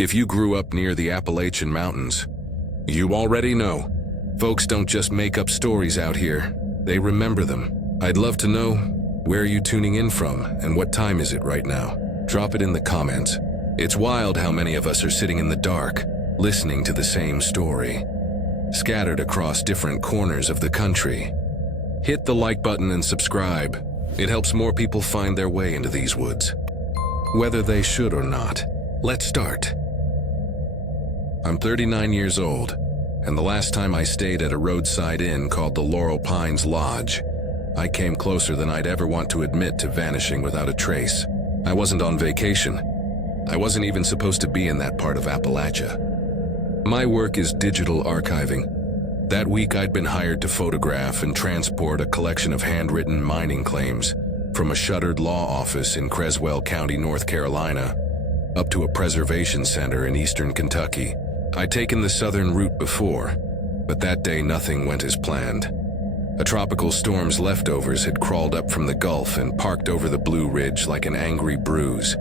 If you grew up near the Appalachian Mountains, you already know. Folks don't just make up stories out here, they remember them. I'd love to know, where are you tuning in from and what time is it right now? Drop it in the comments. It's wild how many of us are sitting in the dark, listening to the same story, scattered across different corners of the country. Hit the like button and subscribe. It helps more people find their way into these woods, whether they should or not. Let's start. I'm 39 years old, and the last time I stayed at a roadside inn called the Laurel Pines Lodge, I came closer than I'd ever want to admit to vanishing without a trace. I wasn't on vacation. I wasn't even supposed to be in that part of Appalachia. My work is digital archiving. That week I'd been hired to photograph and transport a collection of handwritten mining claims from a shuttered law office in Creswell County, North Carolina, up to a preservation center in eastern Kentucky. I'd taken the southern route before, but that day nothing went as planned. A tropical storm's leftovers had crawled up from the Gulf and parked over the Blue Ridge like an angry bruise.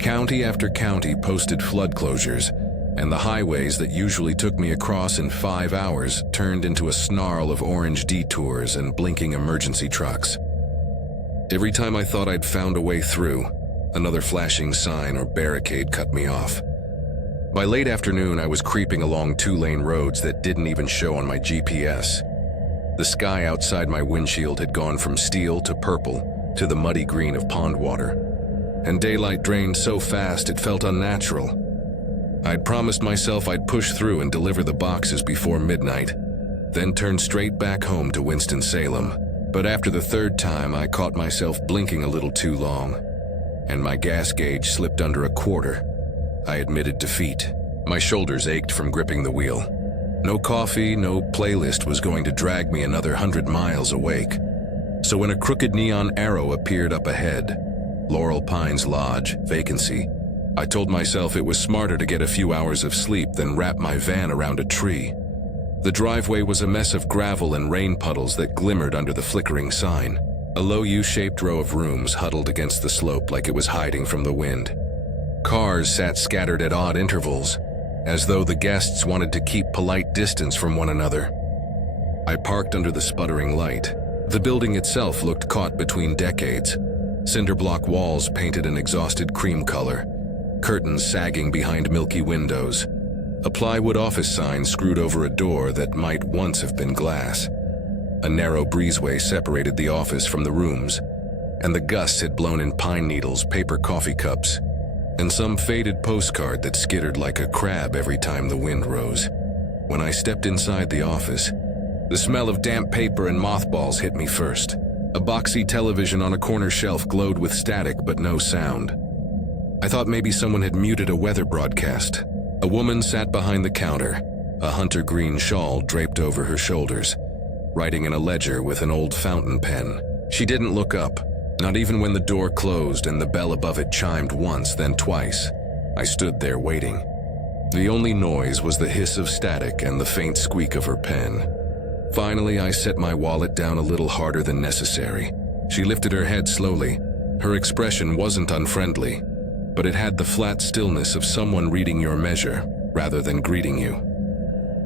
County after county posted flood closures, and the highways that usually took me across in 5 hours turned into a snarl of orange detours and blinking emergency trucks. Every time I thought I'd found a way through, another flashing sign or barricade cut me off. By late afternoon, I was creeping along 2-lane roads that didn't even show on my GPS. The sky outside my windshield had gone from steel to purple to the muddy green of pond water, and daylight drained so fast it felt unnatural. I'd promised myself I'd push through and deliver the boxes before midnight, then turn straight back home to Winston-Salem. But after the third time, I caught myself blinking a little too long, and my gas gauge slipped under a quarter. I admitted defeat. My shoulders ached from gripping the wheel. No coffee, no playlist was going to drag me another 100 miles awake. So when a crooked neon arrow appeared up ahead, Laurel Pines Lodge, vacancy, I told myself it was smarter to get a few hours of sleep than wrap my van around a tree. The driveway was a mess of gravel and rain puddles that glimmered under the flickering sign. A low U-shaped row of rooms huddled against the slope like it was hiding from the wind. Cars sat scattered at odd intervals, as though the guests wanted to keep polite distance from one another. I parked under the sputtering light. The building itself looked caught between decades. Cinder block walls painted an exhausted cream color, curtains sagging behind milky windows, a plywood office sign screwed over a door that might once have been glass. A narrow breezeway separated the office from the rooms, and the gusts had blown in pine needles, paper coffee cups, and some faded postcard that skittered like a crab every time the wind rose. When I stepped inside the office, the smell of damp paper and mothballs hit me first. A boxy television on a corner shelf glowed with static but no sound. I thought maybe someone had muted a weather broadcast. A woman sat behind the counter, a hunter green shawl draped over her shoulders, writing in a ledger with an old fountain pen. She didn't look up, not even when the door closed and the bell above it chimed once, then twice. I stood there waiting. The only noise was the hiss of static and the faint squeak of her pen. Finally, I set my wallet down a little harder than necessary. She lifted her head slowly. Her expression wasn't unfriendly, but it had the flat stillness of someone reading your measure rather than greeting you.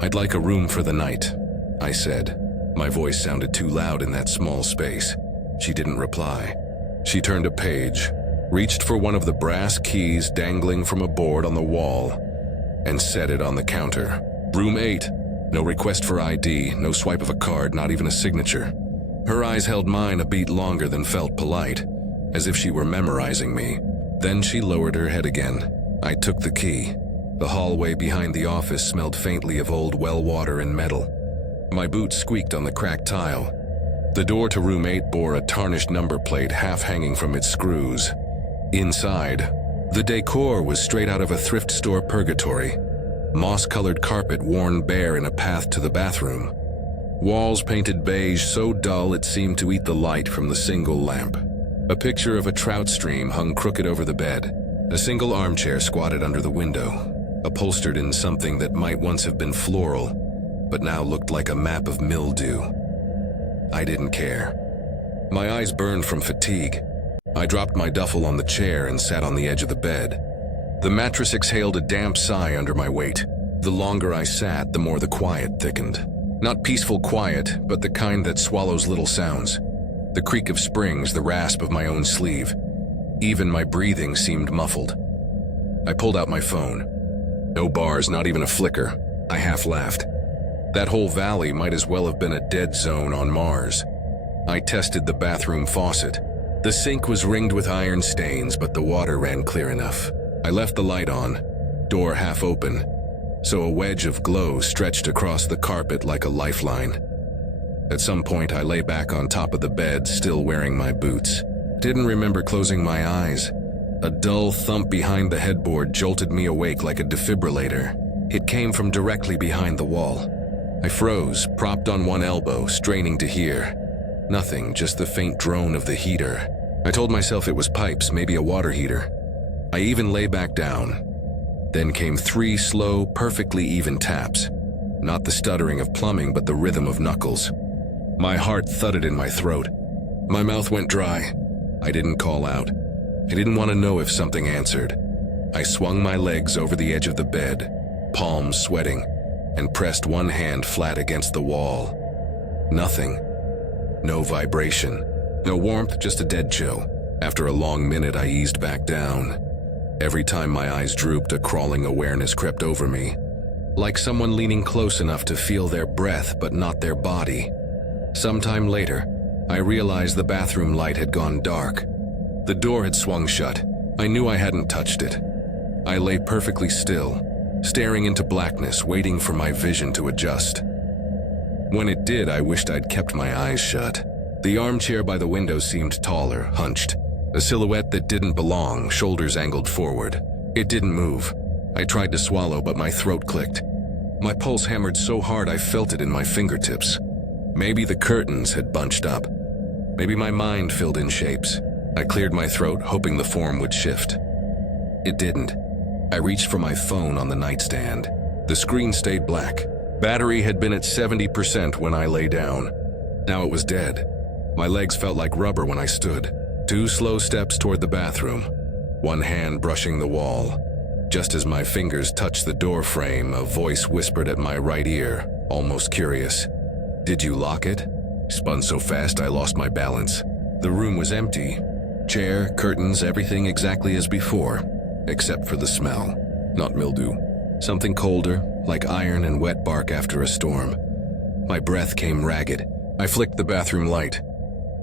"I'd like a room for the night," I said. My voice sounded too loud in that small space. She didn't reply. She turned a page, reached for one of the brass keys dangling from a board on the wall, and set it on the counter. "Room 8. No request for ID, no swipe of a card, not even a signature." Her eyes held mine a beat longer than felt polite, as if she were memorizing me. Then she lowered her head again. I took the key. The hallway behind the office smelled faintly of old well water and metal. My boots squeaked on the cracked tile. The door to room 8 bore a tarnished number plate half hanging from its screws. Inside, the decor was straight out of a thrift store purgatory. Moss-colored carpet worn bare in a path to the bathroom. Walls painted beige so dull it seemed to eat the light from the single lamp. A picture of a trout stream hung crooked over the bed. A single armchair squatted under the window, upholstered in something that might once have been floral, but now looked like a map of mildew. I didn't care. My eyes burned from fatigue. I dropped my duffel on the chair and sat on the edge of the bed. The mattress exhaled a damp sigh under my weight. The longer I sat, the more the quiet thickened. Not peaceful quiet, but the kind that swallows little sounds. The creak of springs, the rasp of my own sleeve. Even my breathing seemed muffled. I pulled out my phone. No bars, not even a flicker. I half laughed. That whole valley might as well have been a dead zone on Mars. I tested the bathroom faucet. The sink was ringed with iron stains, but the water ran clear enough. I left the light on, door half open, so a wedge of glow stretched across the carpet like a lifeline. At some point, I lay back on top of the bed, still wearing my boots. Didn't remember closing my eyes. A dull thump behind the headboard jolted me awake like a defibrillator. It came from directly behind the wall. I froze, propped on one elbow, straining to hear. Nothing, just the faint drone of the heater. I told myself it was pipes, maybe a water heater. I even lay back down. Then came 3 slow, perfectly even taps. Not the stuttering of plumbing, but the rhythm of knuckles. My heart thudded in my throat. My mouth went dry. I didn't call out. I didn't want to know if something answered. I swung my legs over the edge of the bed, palms sweating, and pressed one hand flat against the wall. Nothing. No vibration. No warmth, just a dead chill. After a long minute, I eased back down. Every time my eyes drooped, a crawling awareness crept over me, like someone leaning close enough to feel their breath but not their body. Sometime later, I realized the bathroom light had gone dark. The door had swung shut. I knew I hadn't touched it. I lay perfectly still, staring into blackness, waiting for my vision to adjust. When it did, I wished I'd kept my eyes shut. The armchair by the window seemed taller, hunched. A silhouette that didn't belong, shoulders angled forward. It didn't move. I tried to swallow, but my throat clicked. My pulse hammered so hard I felt it in my fingertips. Maybe the curtains had bunched up. Maybe my mind filled in shapes. I cleared my throat, hoping the form would shift. It didn't. I reached for my phone on the nightstand. The screen stayed black. Battery had been at 70% when I lay down. Now it was dead. My legs felt like rubber when I stood. 2 slow steps toward the bathroom, one hand brushing the wall. Just as my fingers touched the door frame, a voice whispered at my right ear, almost curious. "Did you lock it?" Spun so fast I lost my balance. The room was empty. Chair, curtains, everything exactly as before, except for the smell. Not mildew. Something colder, like iron and wet bark after a storm. My breath came ragged. I flicked the bathroom light.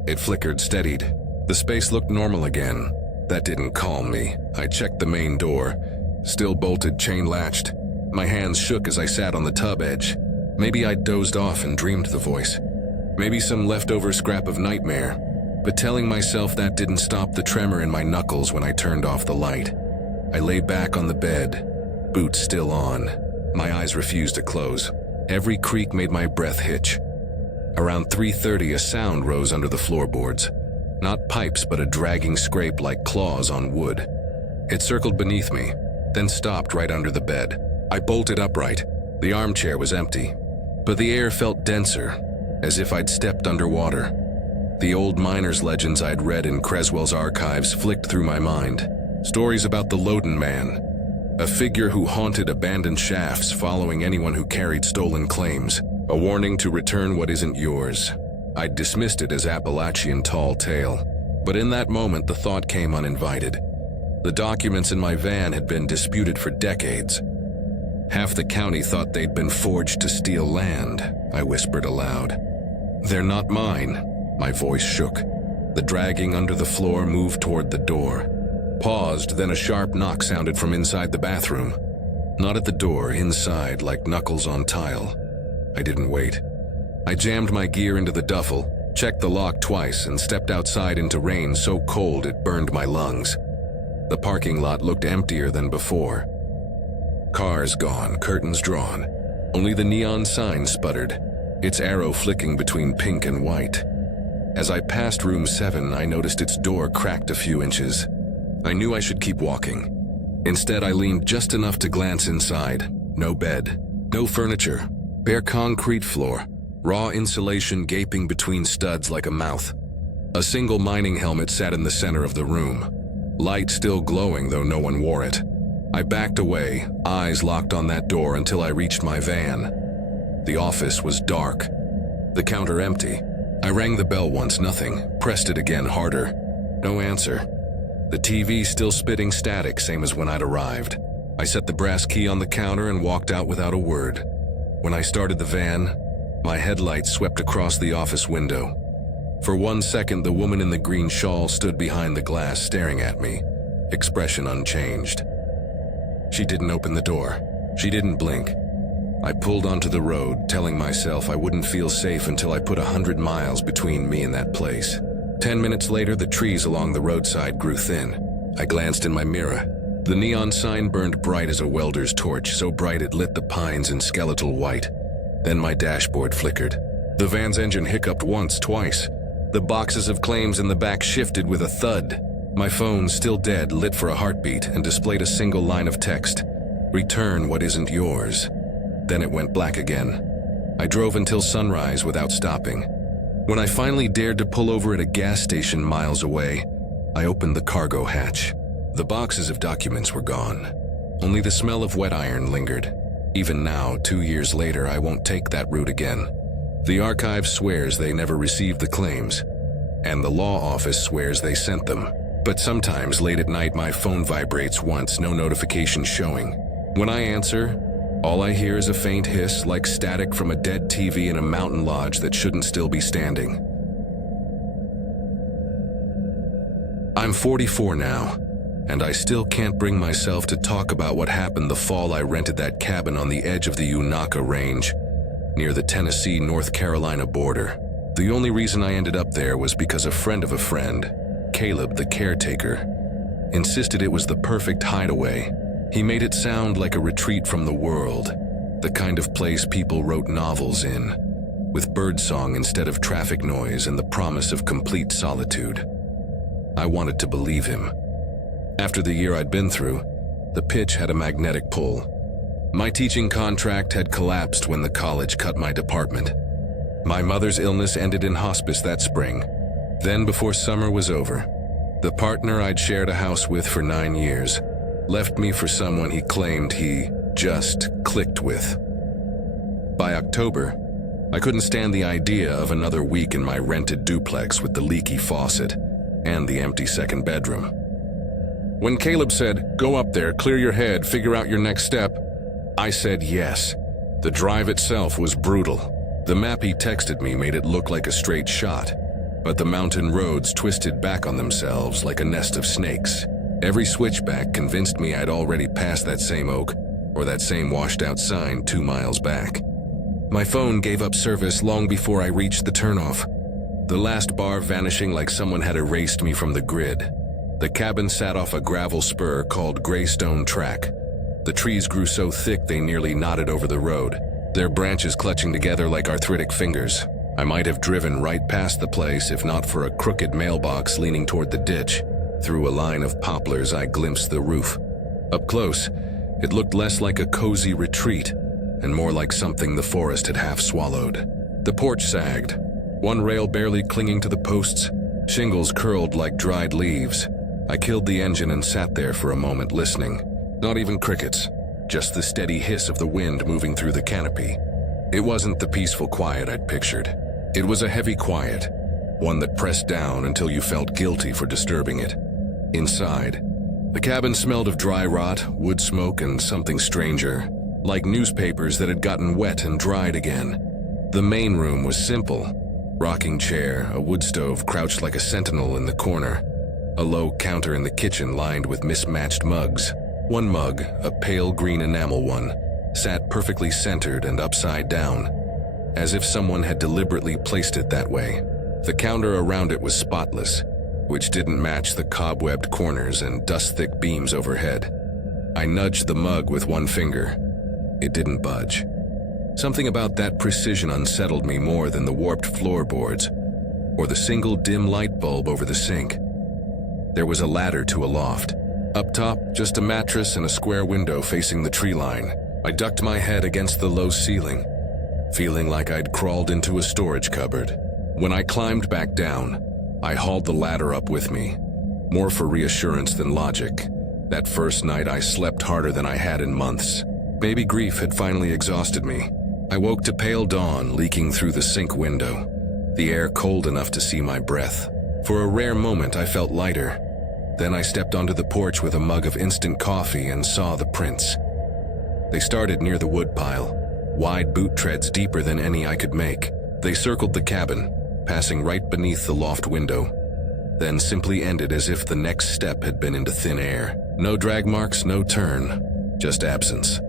It flickered, steadied. The space looked normal again. That didn't calm me. I checked the main door. Still bolted, chain latched. My hands shook as I sat on the tub edge. Maybe I'd dozed off and dreamed the voice. Maybe some leftover scrap of nightmare. But telling myself that didn't stop the tremor in my knuckles when I turned off the light. I lay back on the bed, boots still on. My eyes refused to close. Every creak made my breath hitch. Around 3:30, a sound rose under the floorboards. Not pipes, but a dragging scrape like claws on wood. It circled beneath me, then stopped right under the bed. I bolted upright. The armchair was empty, but the air felt denser, as if I'd stepped underwater. The old miner's legends I'd read in Creswell's archives flicked through my mind. Stories about the Loden Man, a figure who haunted abandoned shafts following anyone who carried stolen claims, a warning to return what isn't yours. I'd dismissed it as Appalachian tall tale, but in that moment the thought came uninvited. The documents in my van had been disputed for decades. Half the county thought they'd been forged to steal land, I whispered aloud. "They're not mine." My voice shook. The dragging under the floor moved toward the door. Paused, then a sharp knock sounded from inside the bathroom. Not at the door, inside, like knuckles on tile. I didn't wait. I jammed my gear into the duffel, checked the lock twice, and stepped outside into rain so cold it burned my lungs. The parking lot looked emptier than before. Cars gone, curtains drawn. Only the neon sign sputtered, its arrow flicking between pink and white. As I passed room 7, I noticed its door cracked a few inches. I knew I should keep walking. Instead, I leaned just enough to glance inside. No bed, no furniture, bare concrete floor, raw insulation gaping between studs like a mouth. A single mining helmet sat in the center of the room, light still glowing though no one wore it. I backed away, eyes locked on that door until I reached my van. The office was dark, the counter empty. I rang the bell once, nothing. Pressed it again, harder. No answer. The TV still spitting static, same as when I'd arrived. I set the brass key on the counter and walked out without a word. When I started the van, my headlights swept across the office window. For 1 second, the woman in the green shawl stood behind the glass staring at me, expression unchanged. She didn't open the door. She didn't blink. I pulled onto the road, telling myself I wouldn't feel safe until I put 100 miles between me and that place. 10 minutes later, the trees along the roadside grew thin. I glanced in my mirror. The neon sign burned bright as a welder's torch, so bright it lit the pines in skeletal white. Then my dashboard flickered. The van's engine hiccuped once, twice. The boxes of claims in the back shifted with a thud. My phone, still dead, lit for a heartbeat and displayed a single line of text. Return what isn't yours. Then it went black again. I drove until sunrise without stopping. When I finally dared to pull over at a gas station miles away, I opened the cargo hatch. The boxes of documents were gone. Only the smell of wet iron lingered. Even now, 2 years later, I won't take that route again. The archive swears they never received the claims, and the law office swears they sent them. But sometimes late at night, my phone vibrates once, no notification showing. When I answer, all I hear is a faint hiss like static from a dead TV in a mountain lodge that shouldn't still be standing. I'm 44 now, and I still can't bring myself to talk about what happened the fall I rented that cabin on the edge of the Unaka Range, near the Tennessee-North Carolina border. The only reason I ended up there was because a friend of a friend, Caleb the caretaker, insisted it was the perfect hideaway. He made it sound like a retreat from the world, the kind of place people wrote novels in, with birdsong instead of traffic noise and the promise of complete solitude. I wanted to believe him. After the year I'd been through, the pitch had a magnetic pull. My teaching contract had collapsed when the college cut my department. My mother's illness ended in hospice that spring. Then, before summer was over, the partner I'd shared a house with for 9 years left me for someone he claimed he just clicked with. By October, I couldn't stand the idea of another week in my rented duplex with the leaky faucet and the empty second bedroom. When Caleb said, "Go up there, clear your head, figure out your next step," I said yes. The drive itself was brutal. The map he texted me made it look like a straight shot, but the mountain roads twisted back on themselves like a nest of snakes. Every switchback convinced me I'd already passed that same oak or that same washed-out sign 2 miles back. My phone gave up service long before I reached the turnoff, the last bar vanishing like someone had erased me from the grid. The cabin sat off a gravel spur called Greystone Track. The trees grew so thick they nearly knotted over the road, their branches clutching together like arthritic fingers. I might have driven right past the place if not for a crooked mailbox leaning toward the ditch. Through a line of poplars, I glimpsed the roof. Up close, it looked less like a cozy retreat and more like something the forest had half swallowed. The porch sagged, one rail barely clinging to the posts, shingles curled like dried leaves. I killed the engine and sat there for a moment listening. Not even crickets, just the steady hiss of the wind moving through the canopy. It wasn't the peaceful quiet I'd pictured. It was a heavy quiet, one that pressed down until you felt guilty for disturbing it. Inside, the cabin smelled of dry rot, wood smoke, and something stranger, like newspapers that had gotten wet and dried again. The main room was simple. Rocking chair, a wood stove crouched like a sentinel in the corner, a low counter in the kitchen lined with mismatched mugs. One mug, a pale green enamel one, sat perfectly centered and upside down, as if someone had deliberately placed it that way. The counter around it was spotless, which didn't match the cobwebbed corners and dust-thick beams overhead. I nudged the mug with one finger. It didn't budge. Something about that precision unsettled me more than the warped floorboards or the single dim light bulb over the sink. There was a ladder to a loft. Up top, just a mattress and a square window facing the tree line. I ducked my head against the low ceiling, feeling like I'd crawled into a storage cupboard. When I climbed back down, I hauled the ladder up with me, more for reassurance than logic, That first night I slept harder than I had in months. Maybe grief had finally exhausted me. I woke to pale dawn leaking through the sink window, the air cold enough to see my breath. For a rare moment I felt lighter. Then I stepped onto the porch with a mug of instant coffee and saw the prints. They started near the woodpile, wide boot treads deeper than any I could make. They circled the cabin, passing right beneath the loft window, then simply ended as if the next step had been into thin air. No drag marks, no turn, just absence.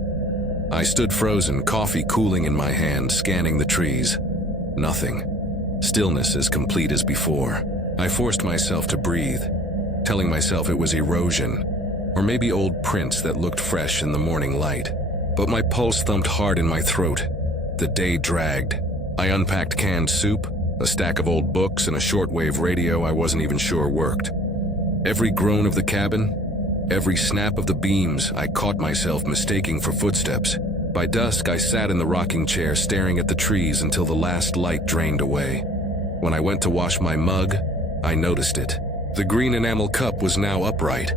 I stood frozen, coffee cooling in my hand, scanning the trees. Nothing. Stillness as complete as before. I forced myself to breathe, telling myself it was erosion, or maybe old prints that looked fresh in the morning light. But my pulse thumped hard in my throat. The day dragged. I unpacked canned soup, a stack of old books, and a shortwave radio I wasn't even sure worked. Every groan of the cabin, every snap of the beams, I caught myself mistaking for footsteps. By dusk, I sat in the rocking chair staring at the trees until the last light drained away. When I went to wash my mug, I noticed it. The green enamel cup was now upright,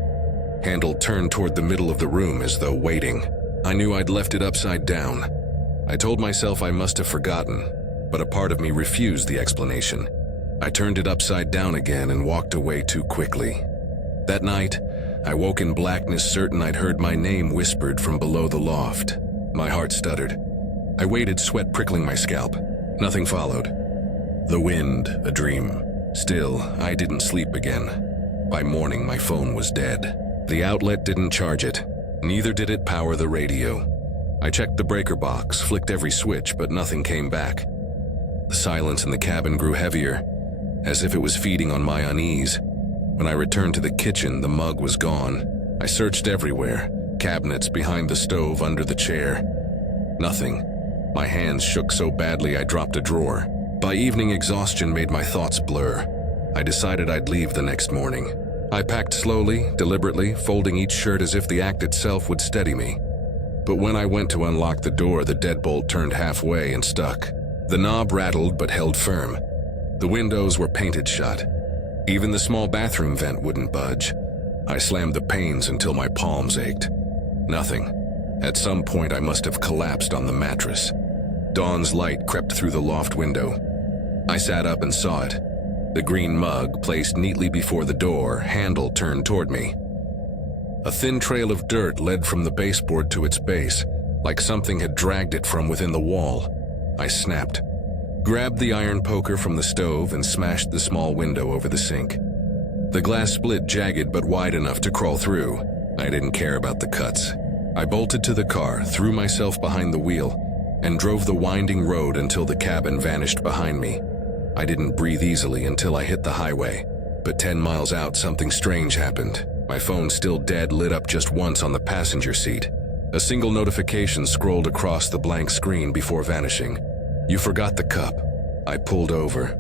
handle turned toward the middle of the room as though waiting. I knew I'd left it upside down. I told myself I must have forgotten, but a part of me refused the explanation. I turned it upside down again and walked away too quickly. That night, I woke in blackness, certain I'd heard my name whispered from below the loft. My heart stuttered. I waited, sweat prickling my scalp. Nothing followed. The wind, a dream. Still, I didn't sleep again. By morning, my phone was dead. The outlet didn't charge it. Neither did it power the radio. I checked the breaker box, flicked every switch, but nothing came back. The silence in the cabin grew heavier, as if it was feeding on my unease. When I returned to the kitchen, the mug was gone. I searched everywhere, cabinets, behind the stove, under the chair. Nothing. My hands shook so badly I dropped a drawer. By evening, exhaustion made my thoughts blur. I decided I'd leave the next morning. I packed slowly, deliberately, folding each shirt as if the act itself would steady me. But when I went to unlock the door, the deadbolt turned halfway and stuck. The knob rattled but held firm. The windows were painted shut. Even the small bathroom vent wouldn't budge. I slammed the panes until my palms ached. Nothing. At some point, I must have collapsed on the mattress. Dawn's light crept through the loft window. I sat up and saw it. The green mug placed neatly before the door, handle turned toward me. A thin trail of dirt led from the baseboard to its base, like something had dragged it from within the wall. I snapped, grabbed the iron poker from the stove and smashed the small window over the sink. The glass split jagged but wide enough to crawl through. I didn't care about the cuts. I bolted to the car, threw myself behind the wheel, and drove the winding road until the cabin vanished behind me. I didn't breathe easily until I hit the highway, but 10 miles out, something strange happened. My phone, still dead, lit up just once on the passenger seat. A single notification scrolled across the blank screen before vanishing. "You forgot the cup." I pulled over,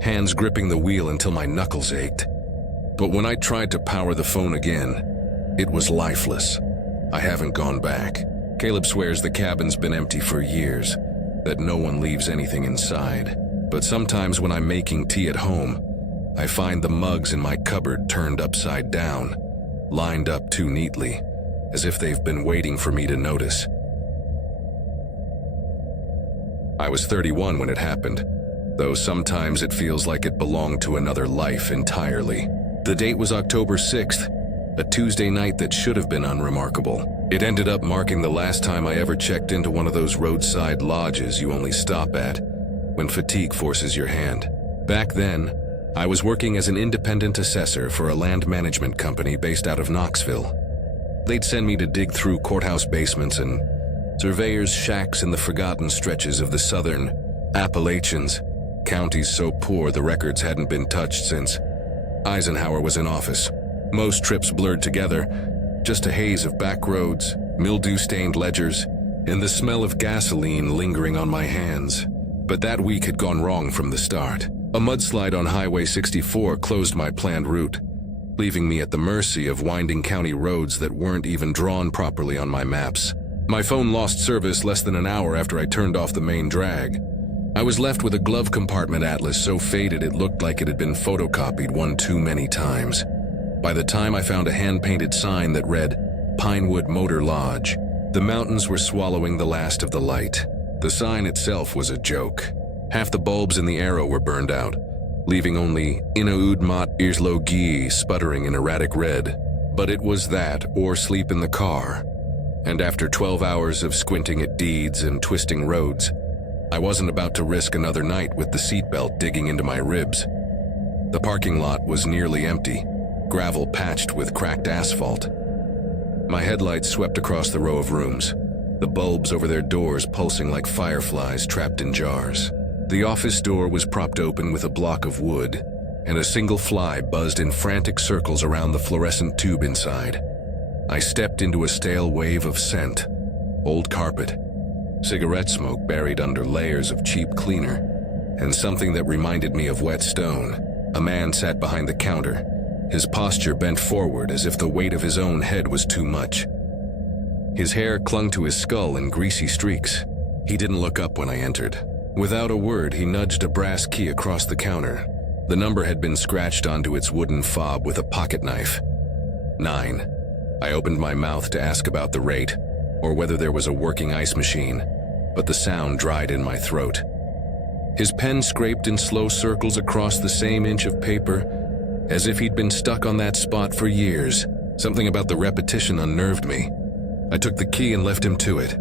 hands gripping the wheel until my knuckles ached. But when I tried to power the phone again, it was lifeless. I haven't gone back. Caleb swears the cabin's been empty for years, that no one leaves anything inside. But sometimes when I'm making tea at home, I find the mugs in my cupboard turned upside down, lined up too neatly, as if they've been waiting for me to notice. I was 31 when it happened, though sometimes it feels like it belonged to another life entirely. The date was October 6th, a Tuesday night that should have been unremarkable. It ended up marking the last time I ever checked into one of those roadside lodges you only stop at when fatigue forces your hand. Back then, I was working as an independent assessor for a land management company based out of Knoxville. They'd send me to dig through courthouse basements and surveyors' shacks in the forgotten stretches of the southern Appalachians, counties so poor the records hadn't been touched since Eisenhower was in office. Most trips blurred together, just a haze of back roads, mildew-stained ledgers, and the smell of gasoline lingering on my hands. But that week had gone wrong from the start. A mudslide on Highway 64 closed my planned route, leaving me at the mercy of winding county roads that weren't even drawn properly on my maps. My phone lost service less than an hour after I turned off the main drag. I was left with a glove compartment atlas so faded it looked like it had been photocopied one too many times. By the time I found a hand-painted sign that read, Pinewood Motor Lodge, the mountains were swallowing the last of the light. The sign itself was a joke. Half the bulbs in the arrow were burned out, leaving only Inaud Mat Irslogi sputtering in erratic red. But it was that or sleep in the car. And after 12 hours of squinting at deeds and twisting roads, I wasn't about to risk another night with the seatbelt digging into my ribs. The parking lot was nearly empty, gravel patched with cracked asphalt. My headlights swept across the row of rooms, the bulbs over their doors pulsing like fireflies trapped in jars. The office door was propped open with a block of wood, and a single fly buzzed in frantic circles around the fluorescent tube inside. I stepped into a stale wave of scent, old carpet, cigarette smoke buried under layers of cheap cleaner, and something that reminded me of wet stone. A man sat behind the counter, his posture bent forward as if the weight of his own head was too much. His hair clung to his skull in greasy streaks. He didn't look up when I entered. Without a word, he nudged a brass key across the counter. The number had been scratched onto its wooden fob with a pocket knife. 9. I opened my mouth to ask about the rate, or whether there was a working ice machine, but the sound dried in my throat. His pen scraped in slow circles across the same inch of paper, as if he'd been stuck on that spot for years. Something about the repetition unnerved me. I took the key and left him to it.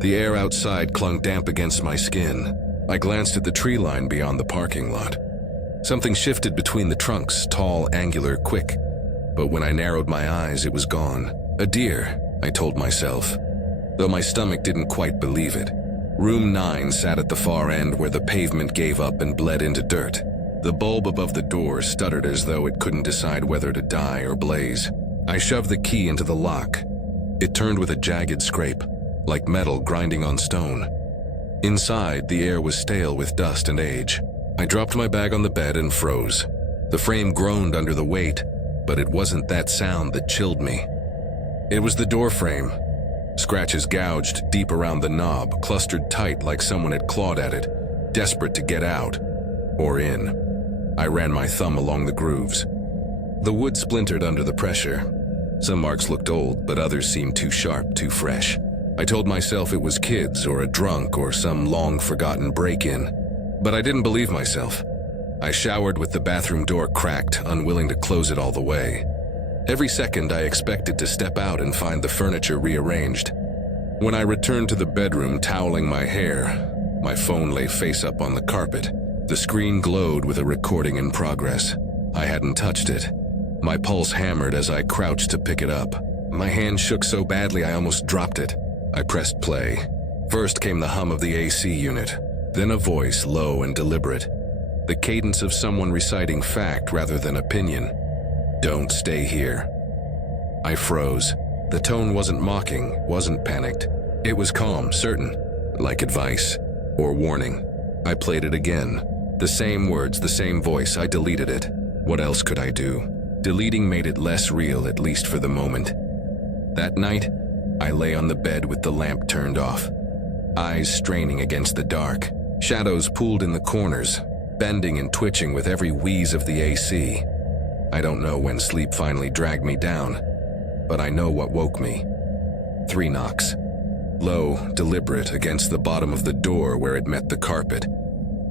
The air outside clung damp against my skin. I glanced at the tree line beyond the parking lot. Something shifted between the trunks, tall, angular, quick. But when I narrowed my eyes, it was gone. A deer, I told myself, though my stomach didn't quite believe it. Room 9 sat at the far end where the pavement gave up and bled into dirt. The bulb above the door stuttered as though it couldn't decide whether to die or blaze. I shoved the key into the lock. It turned with a jagged scrape, like metal grinding on stone. Inside, the air was stale with dust and age. I dropped my bag on the bed and froze. The frame groaned under the weight, but it wasn't that sound that chilled me. It was the door frame. Scratches gouged deep around the knob, clustered tight like someone had clawed at it, desperate to get out, or in. I ran my thumb along the grooves. The wood splintered under the pressure. Some marks looked old, but others seemed too sharp, too fresh. I told myself it was kids or a drunk or some long-forgotten break-in, but I didn't believe myself. I showered with the bathroom door cracked, unwilling to close it all the way. Every second I expected to step out and find the furniture rearranged. When I returned to the bedroom toweling my hair, my phone lay face up on the carpet. The screen glowed with a recording in progress. I hadn't touched it. My pulse hammered as I crouched to pick it up. My hand shook so badly I almost dropped it. I pressed play. First came the hum of the AC unit, then a voice, low and deliberate. The cadence of someone reciting fact rather than opinion. Don't stay here. I froze. The tone wasn't mocking, wasn't panicked. It was calm, certain, like advice or warning. I played it again. The same words, the same voice. I deleted it. What else could I do? Deleting made it less real, at least for the moment. That night, I lay on the bed with the lamp turned off, eyes straining against the dark. Shadows pooled in the corners, bending and twitching with every wheeze of the AC. I don't know when sleep finally dragged me down, but I know what woke me. 3 knocks. Low, deliberate, against the bottom of the door where it met the carpet.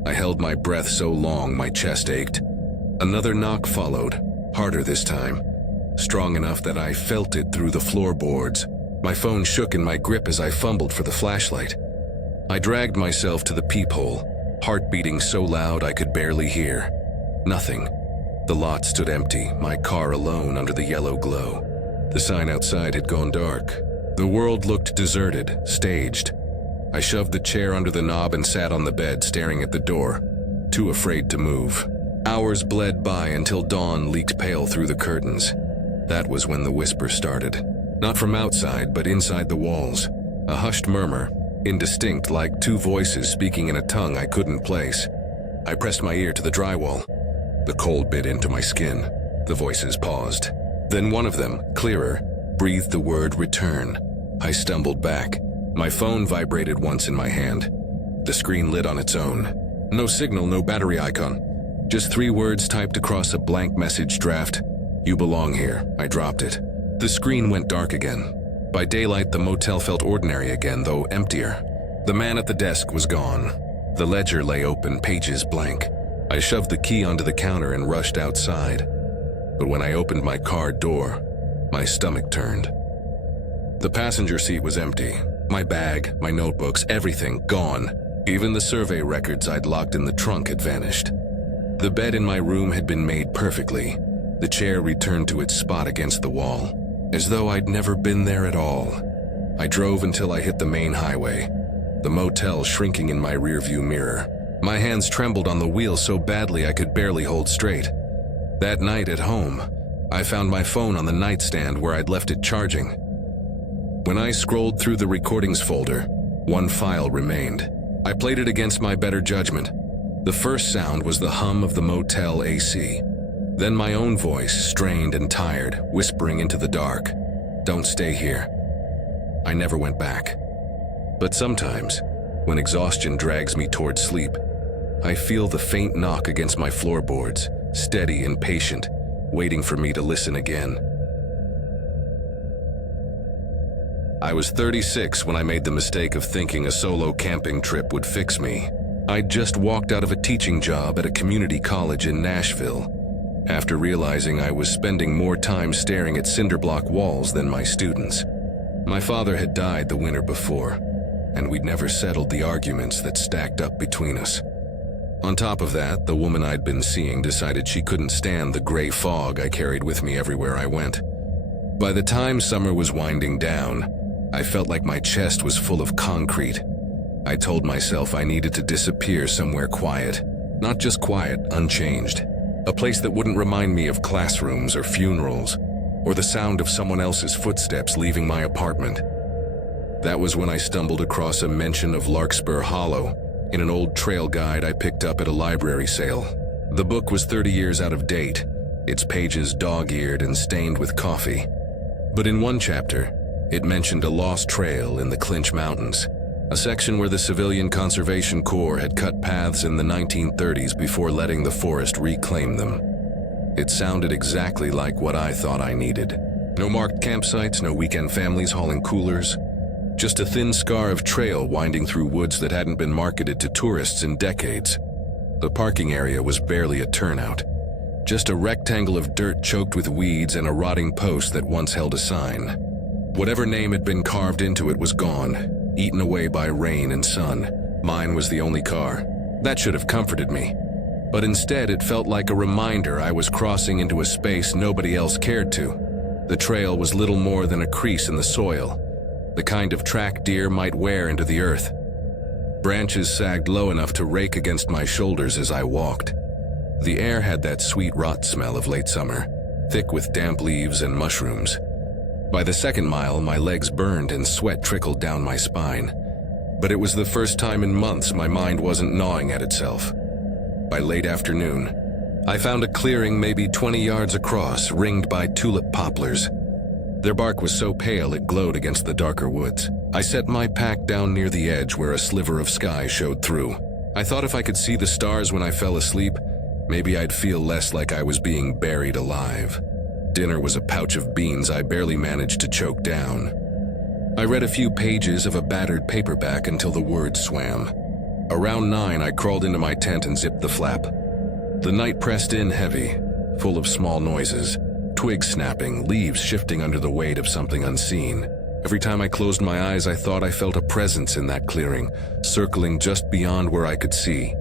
I held my breath so long my chest ached. Another knock followed, harder this time, strong enough that I felt it through the floorboards. My phone shook in my grip as I fumbled for the flashlight. I dragged myself to the peephole, heart beating so loud I could barely hear. Nothing. The lot stood empty, my car alone under the yellow glow. The sign outside had gone dark. The world looked deserted, staged. I shoved the chair under the knob and sat on the bed, staring at the door, too afraid to move. Hours bled by until dawn leaked pale through the curtains. That was when the whisper started. Not from outside, but inside the walls. A hushed murmur, indistinct, like 2 voices speaking in a tongue I couldn't place. I pressed my ear to the drywall. The cold bit into my skin. The voices paused. Then one of them, clearer, breathed the word return. I stumbled back. My phone vibrated once in my hand. The screen lit on its own. No signal, no battery icon. Just 3 words typed across a blank message draft. "You belong here." I dropped it. The screen went dark again. By daylight, the motel felt ordinary again, though emptier. The man at the desk was gone. The ledger lay open, pages blank. I shoved the key onto the counter and rushed outside. But when I opened my car door, my stomach turned. The passenger seat was empty. My bag, my notebooks, everything gone. Even the survey records I'd locked in the trunk had vanished. The bed in my room had been made perfectly. The chair returned to its spot against the wall, as though I'd never been there at all. I drove until I hit the main highway, the motel shrinking in my rearview mirror. My hands trembled on the wheel so badly I could barely hold straight. That night at home, I found my phone on the nightstand where I'd left it charging. When I scrolled through the recordings folder, one file remained. I played it against my better judgment. The first sound was the hum of the motel AC. Then my own voice, strained and tired, whispering into the dark, "Don't stay here." I never went back. But sometimes, when exhaustion drags me toward sleep, I feel the faint knock against my floorboards, steady and patient, waiting for me to listen again. I was 36 when I made the mistake of thinking a solo camping trip would fix me. I'd just walked out of a teaching job at a community college in Nashville, after realizing I was spending more time staring at cinderblock walls than my students. My father had died the winter before, and we'd never settled the arguments that stacked up between us. On top of that, the woman I'd been seeing decided she couldn't stand the gray fog I carried with me everywhere I went. By the time summer was winding down, I felt like my chest was full of concrete. I told myself I needed to disappear somewhere quiet. Not just quiet, unchanged. A place that wouldn't remind me of classrooms or funerals, or the sound of someone else's footsteps leaving my apartment. That was when I stumbled across a mention of Larkspur Hollow in an old trail guide I picked up at a library sale. The book was 30 years out of date, its pages dog-eared and stained with coffee. But in one chapter, it mentioned a lost trail in the Clinch Mountains, a section where the Civilian Conservation Corps had cut paths in the 1930s before letting the forest reclaim them. It sounded exactly like what I thought I needed. No marked campsites, no weekend families hauling coolers. Just a thin scar of trail winding through woods that hadn't been marketed to tourists in decades. The parking area was barely a turnout. Just a rectangle of dirt choked with weeds and a rotting post that once held a sign. Whatever name had been carved into it was gone, eaten away by rain and sun. Mine was the only car. That should have comforted me. But instead, it felt like a reminder I was crossing into a space nobody else cared to. The trail was little more than a crease in the soil, the kind of track deer might wear into the earth. Branches sagged low enough to rake against my shoulders as I walked. The air had that sweet rot smell of late summer, thick with damp leaves and mushrooms. By the second mile, my legs burned and sweat trickled down my spine. But it was the first time in months my mind wasn't gnawing at itself. By late afternoon, I found a clearing maybe 20 yards across, ringed by tulip poplars. Their bark was so pale it glowed against the darker woods. I set my pack down near the edge where a sliver of sky showed through. I thought if I could see the stars when I fell asleep, maybe I'd feel less like I was being buried alive. Dinner was a pouch of beans I barely managed to choke down. I read a few pages of a battered paperback until the words swam. Around 9, I crawled into my tent and zipped the flap. The night pressed in heavy, full of small noises. Twigs snapping, leaves shifting under the weight of something unseen. Every time I closed my eyes, I thought I felt a presence in that clearing, circling just beyond where I could see.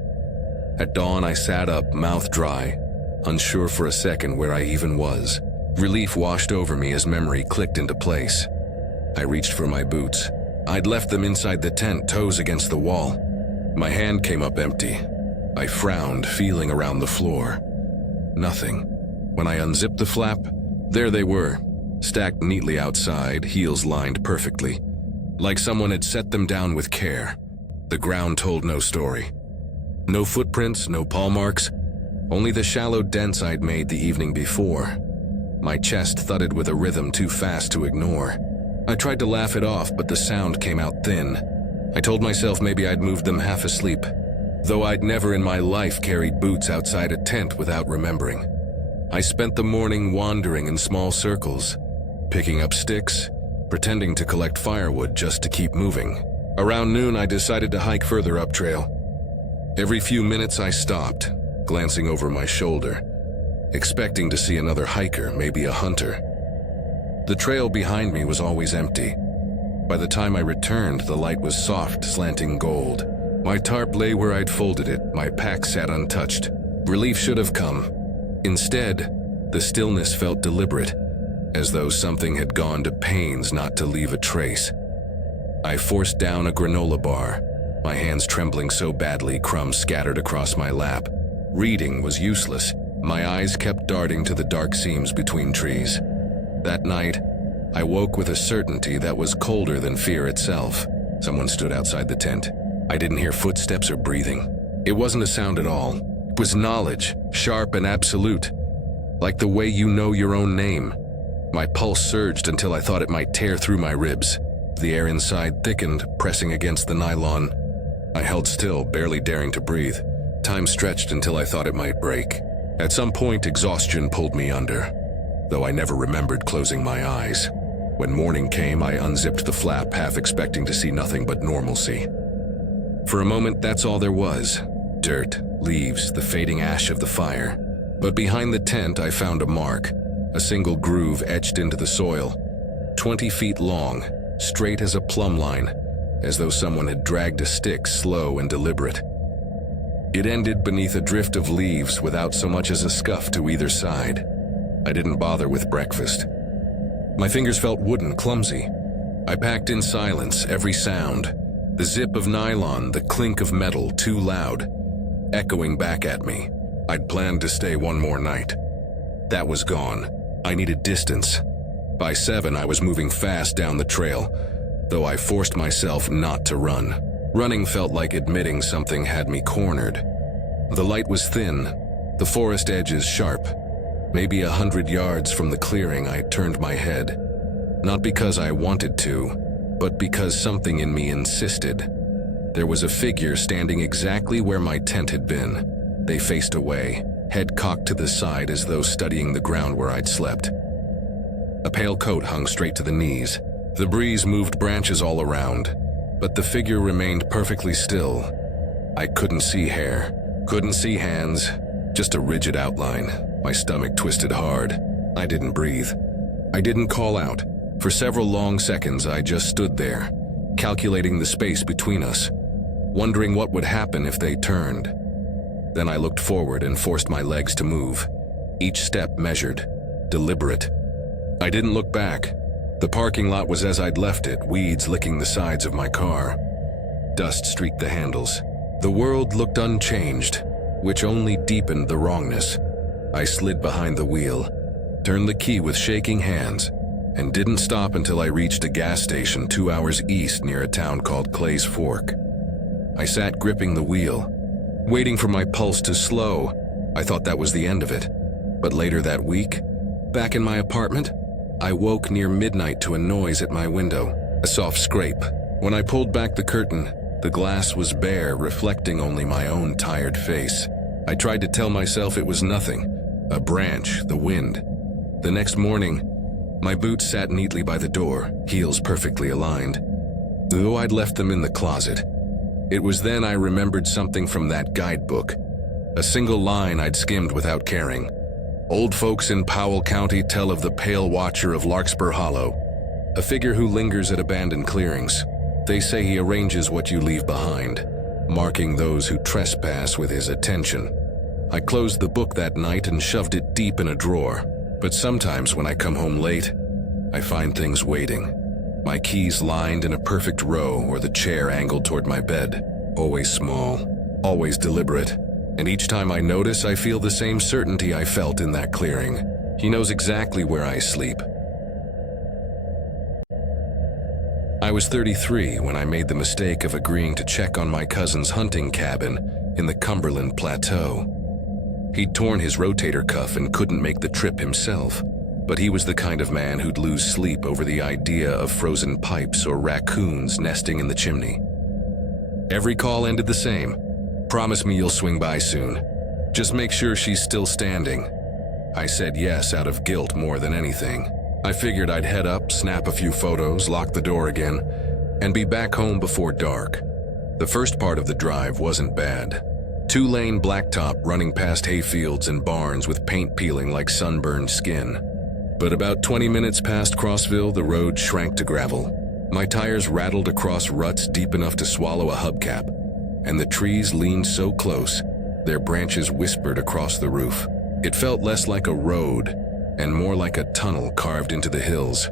At dawn, I sat up, mouth dry, unsure for a second where I even was. Relief washed over me as memory clicked into place. I reached for my boots. I'd left them inside the tent, toes against the wall. My hand came up empty. I frowned, feeling around the floor. Nothing. When I unzipped the flap, there they were, stacked neatly outside, heels lined perfectly, like someone had set them down with care. The ground told no story. No footprints, no paw marks, only the shallow dents I'd made the evening before. My chest thudded with a rhythm too fast to ignore. I tried to laugh it off, but the sound came out thin. I told myself maybe I'd moved them half asleep, though I'd never in my life carried boots outside a tent without remembering. I spent the morning wandering in small circles, picking up sticks, pretending to collect firewood just to keep moving. Around noon, I decided to hike further up trail. Every few minutes I stopped, glancing over my shoulder, expecting to see another hiker, maybe a hunter. The trail behind me was always empty. By the time I returned, the light was soft, slanting gold. My tarp lay where I'd folded it, my pack sat untouched. Relief should have come. Instead, the stillness felt deliberate, as though something had gone to pains not to leave a trace. I forced down a granola bar, my hands trembling so badly crumbs scattered across my lap. Reading was useless. My eyes kept darting to the dark seams between trees. That night, I woke with a certainty that was colder than fear itself. Someone stood outside the tent. I didn't hear footsteps or breathing. It wasn't a sound at all. It was knowledge, sharp and absolute, like the way you know your own name. My pulse surged until I thought it might tear through my ribs. The air inside thickened, pressing against the nylon. I held still, barely daring to breathe. Time stretched until I thought it might break. At some point, exhaustion pulled me under, though I never remembered closing my eyes. When morning came, I unzipped the flap, half expecting to see nothing but normalcy. For a moment, that's all there was. Dirt, leaves, the fading ash of the fire. But behind the tent, I found a mark, a single groove etched into the soil, 20 feet long, straight as a plumb line, as though someone had dragged a stick, slow and deliberate. It ended beneath a drift of leaves without so much as a scuff to either side. I didn't bother with breakfast. My fingers felt wooden, clumsy. I packed in silence, every sound. The zip of nylon, the clink of metal, too loud, echoing back at me. I'd planned to stay one more night. That was gone. I needed distance. By 7, I was moving fast down the trail, though I forced myself not to run. Running felt like admitting something had me cornered. The light was thin, the forest edges sharp. Maybe 100 yards from the clearing, I turned my head. Not because I wanted to, but because something in me insisted. There was a figure standing exactly where my tent had been. They faced away, head cocked to the side as though studying the ground where I'd slept. A pale coat hung straight to the knees. The breeze moved branches all around, but the figure remained perfectly still. I couldn't see hair, couldn't see hands, just a rigid outline. My stomach twisted hard. I didn't breathe. I didn't call out. For several long seconds, I just stood there, calculating the space between us, wondering what would happen if they turned. Then I looked forward and forced my legs to move, each step measured, deliberate. I didn't look back. The parking lot was as I'd left it, weeds licking the sides of my car. Dust streaked the handles. The world looked unchanged, which only deepened the wrongness. I slid behind the wheel, turned the key with shaking hands, and didn't stop until I reached a gas station 2 hours east near a town called Clay's Fork. I sat gripping the wheel, waiting for my pulse to slow. I thought that was the end of it. But later that week, back in my apartment, I woke near midnight to a noise at my window, a soft scrape. When I pulled back the curtain, the glass was bare, reflecting only my own tired face. I tried to tell myself it was nothing, a branch, the wind. The next morning, my boots sat neatly by the door, heels perfectly aligned, though I'd left them in the closet. It was then I remembered something from that guidebook, a single line I'd skimmed without caring. Old folks in Powell County tell of the Pale Watcher of Larkspur Hollow, a figure who lingers at abandoned clearings. They say he arranges what you leave behind, marking those who trespass with his attention. I closed the book that night and shoved it deep in a drawer. But sometimes when I come home late, I find things waiting. My keys lined in a perfect row or the chair angled toward my bed. Always small, always deliberate. And each time I notice, I feel the same certainty I felt in that clearing. He knows exactly where I sleep. I was 33 when I made the mistake of agreeing to check on my cousin's hunting cabin in the Cumberland Plateau. He'd torn his rotator cuff and couldn't make the trip himself, but he was the kind of man who'd lose sleep over the idea of frozen pipes or raccoons nesting in the chimney. Every call ended the same. Promise me you'll swing by soon. Just make sure she's still standing. I said yes out of guilt more than anything. I figured I'd head up, snap a few photos, lock the door again, and be back home before dark. The first part of the drive wasn't bad. 2-lane blacktop running past hayfields and barns with paint peeling like sunburned skin. But about 20 minutes past Crossville, the road shrank to gravel. My tires rattled across ruts deep enough to swallow a hubcap, and the trees leaned so close, their branches whispered across the roof. It felt less like a road and more like a tunnel carved into the hills.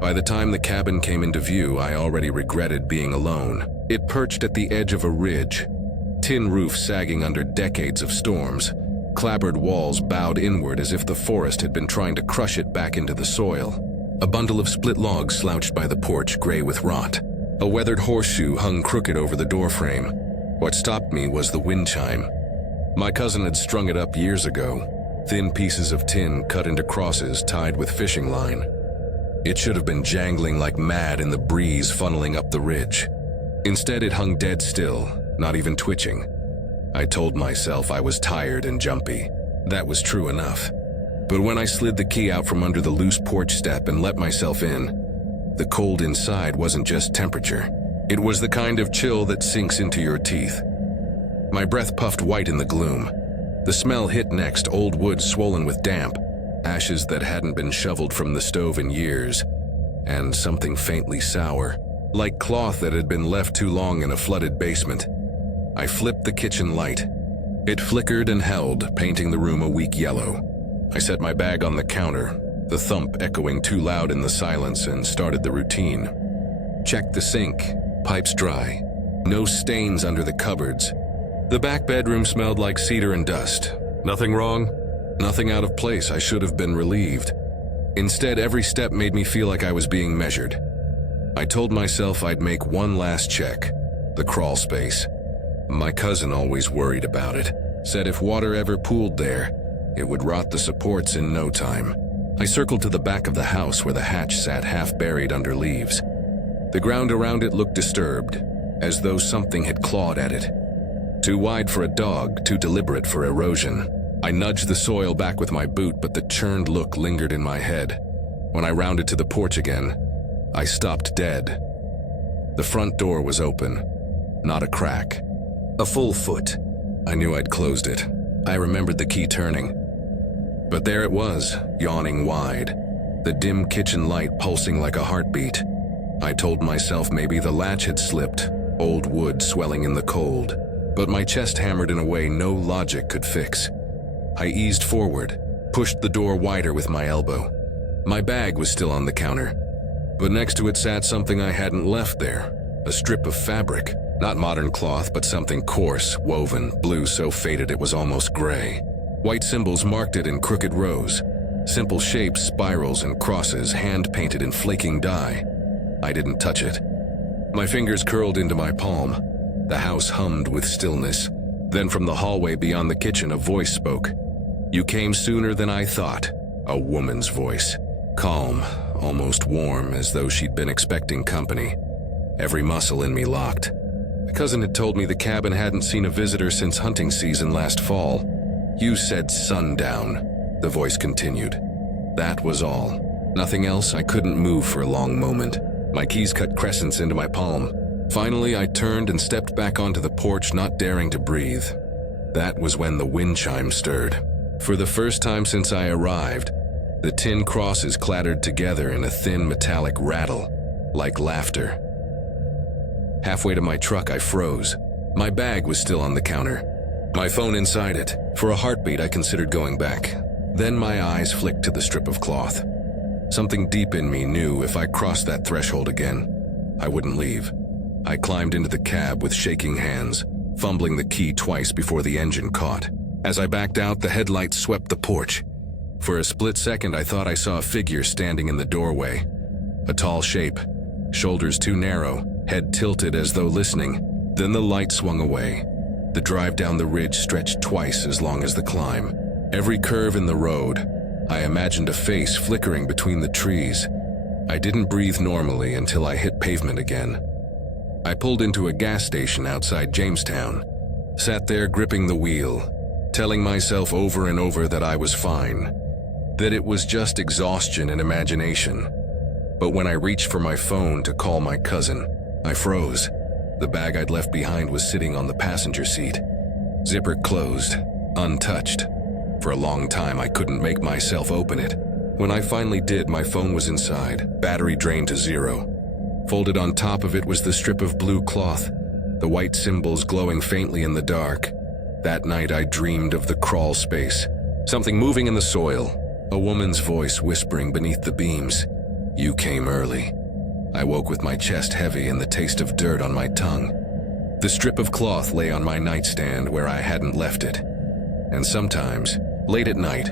By the time the cabin came into view, I already regretted being alone. It perched at the edge of a ridge, tin roof sagging under decades of storms, clapboard walls bowed inward as if the forest had been trying to crush it back into the soil. A bundle of split logs slouched by the porch, gray with rot. A weathered horseshoe hung crooked over the doorframe. What stopped me was the wind chime. My cousin had strung it up years ago, thin pieces of tin cut into crosses tied with fishing line. It should have been jangling like mad in the breeze funneling up the ridge. Instead, it hung dead still, not even twitching. I told myself I was tired and jumpy. That was true enough. But when I slid the key out from under the loose porch step and let myself in, the cold inside wasn't just temperature. It was the kind of chill that sinks into your teeth. My breath puffed white in the gloom. The smell hit next, old wood swollen with damp, ashes that hadn't been shoveled from the stove in years, and something faintly sour, like cloth that had been left too long in a flooded basement. I flipped the kitchen light. It flickered and held, painting the room a weak yellow. I set my bag on the counter, the thump echoing too loud in the silence, and started the routine. Checked the sink, pipes dry, no stains under the cupboards. The back bedroom smelled like cedar and dust. Nothing wrong, nothing out of place. I should have been relieved. Instead, every step made me feel like I was being measured. I told myself I'd make one last check, the crawl space. My cousin always worried about it, said if water ever pooled there, it would rot the supports in no time. I circled to the back of the house where the hatch sat half buried under leaves. The ground around it looked disturbed, as though something had clawed at it. Too wide for a dog, too deliberate for erosion. I nudged the soil back with my boot, but the churned look lingered in my head. When I rounded to the porch again, I stopped dead. The front door was open, not a crack. A full foot. I knew I'd closed it. I remembered the key turning. But there it was, yawning wide, the dim kitchen light pulsing like a heartbeat. I told myself maybe the latch had slipped, old wood swelling in the cold. But my chest hammered in a way no logic could fix. I eased forward, pushed the door wider with my elbow. My bag was still on the counter, but next to it sat something I hadn't left there, a strip of fabric. Not modern cloth, but something coarse, woven, blue so faded it was almost gray. White symbols marked it in crooked rows, simple shapes, spirals, and crosses, hand-painted in flaking dye. I didn't touch it. My fingers curled into my palm. The house hummed with stillness. Then from the hallway beyond the kitchen, a voice spoke. "You came sooner than I thought." A woman's voice. Calm, almost warm, as though she'd been expecting company. Every muscle in me locked. My cousin had told me the cabin hadn't seen a visitor since hunting season last fall. "You said sundown," the voice continued. That was all. Nothing else. I couldn't move for a long moment. My keys cut crescents into my palm. Finally, I turned and stepped back onto the porch, not daring to breathe. That was when the wind chime stirred. For the first time since I arrived, the tin crosses clattered together in a thin metallic rattle, like laughter. Halfway to my truck, I froze. My bag was still on the counter, my phone inside it. For a heartbeat, I considered going back. Then my eyes flicked to the strip of cloth. Something deep in me knew if I crossed that threshold again, I wouldn't leave. I climbed into the cab with shaking hands, fumbling the key twice before the engine caught. As I backed out, the headlights swept the porch. For a split second, I thought I saw a figure standing in the doorway. A tall shape, shoulders too narrow, head tilted as though listening. Then the light swung away. The drive down the ridge stretched twice as long as the climb. Every curve in the road, I imagined a face flickering between the trees. I didn't breathe normally until I hit pavement again. I pulled into a gas station outside Jamestown, sat there gripping the wheel, telling myself over and over that I was fine. that it was just exhaustion and imagination. But when I reached for my phone to call my cousin, I froze. The bag I'd left behind was sitting on the passenger seat. Zipper closed, untouched. For a long time, I couldn't make myself open it. When I finally did, my phone was inside, battery drained to 0. Folded on top of it was the strip of blue cloth, the white symbols glowing faintly in the dark. That night, I dreamed of the crawl space. Something moving in the soil, a woman's voice whispering beneath the beams. "You came early." I woke with my chest heavy and the taste of dirt on my tongue. The strip of cloth lay on my nightstand where I hadn't left it. And sometimes, late at night,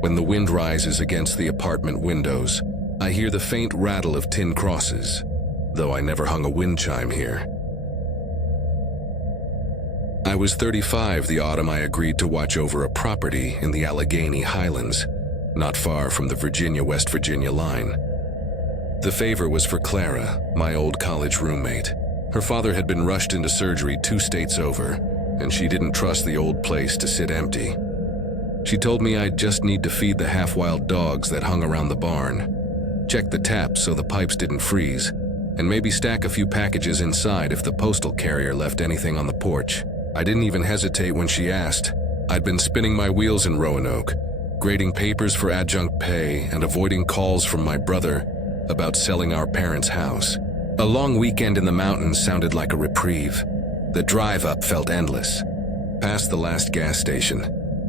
when the wind rises against the apartment windows, I hear the faint rattle of tin crosses, though I never hung a wind chime here. I was 35 the autumn I agreed to watch over a property in the Allegheny Highlands, not far from the Virginia-West Virginia line. The favor was for Clara, my old college roommate. Her father had been rushed into surgery 2 states over, and she didn't trust the old place to sit empty. She told me I'd just need to feed the half-wild dogs that hung around the barn, check the taps so the pipes didn't freeze, and maybe stack a few packages inside if the postal carrier left anything on the porch. I didn't even hesitate when she asked. I'd been spinning my wheels in Roanoke, grading papers for adjunct pay and avoiding calls from my brother about selling our parents' house. A long weekend in the mountains sounded like a reprieve. The drive up felt endless. Past the last gas station,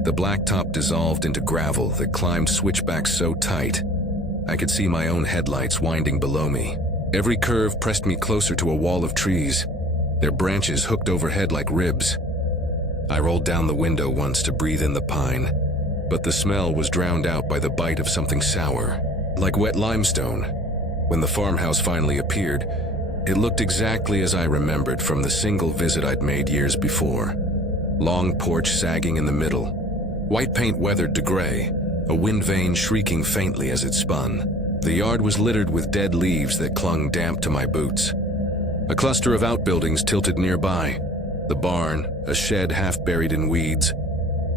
the blacktop dissolved into gravel that climbed switchbacks so tight, I could see my own headlights winding below me. Every curve pressed me closer to a wall of trees, their branches hooked overhead like ribs. I rolled down the window once to breathe in the pine, but the smell was drowned out by the bite of something sour, like wet limestone. When the farmhouse finally appeared, it looked exactly as I remembered from the single visit I'd made years before. Long porch sagging in the middle, white paint weathered to gray, a wind vane shrieking faintly as it spun. The yard was littered with dead leaves that clung damp to my boots. A cluster of outbuildings tilted nearby, the barn, a shed half buried in weeds,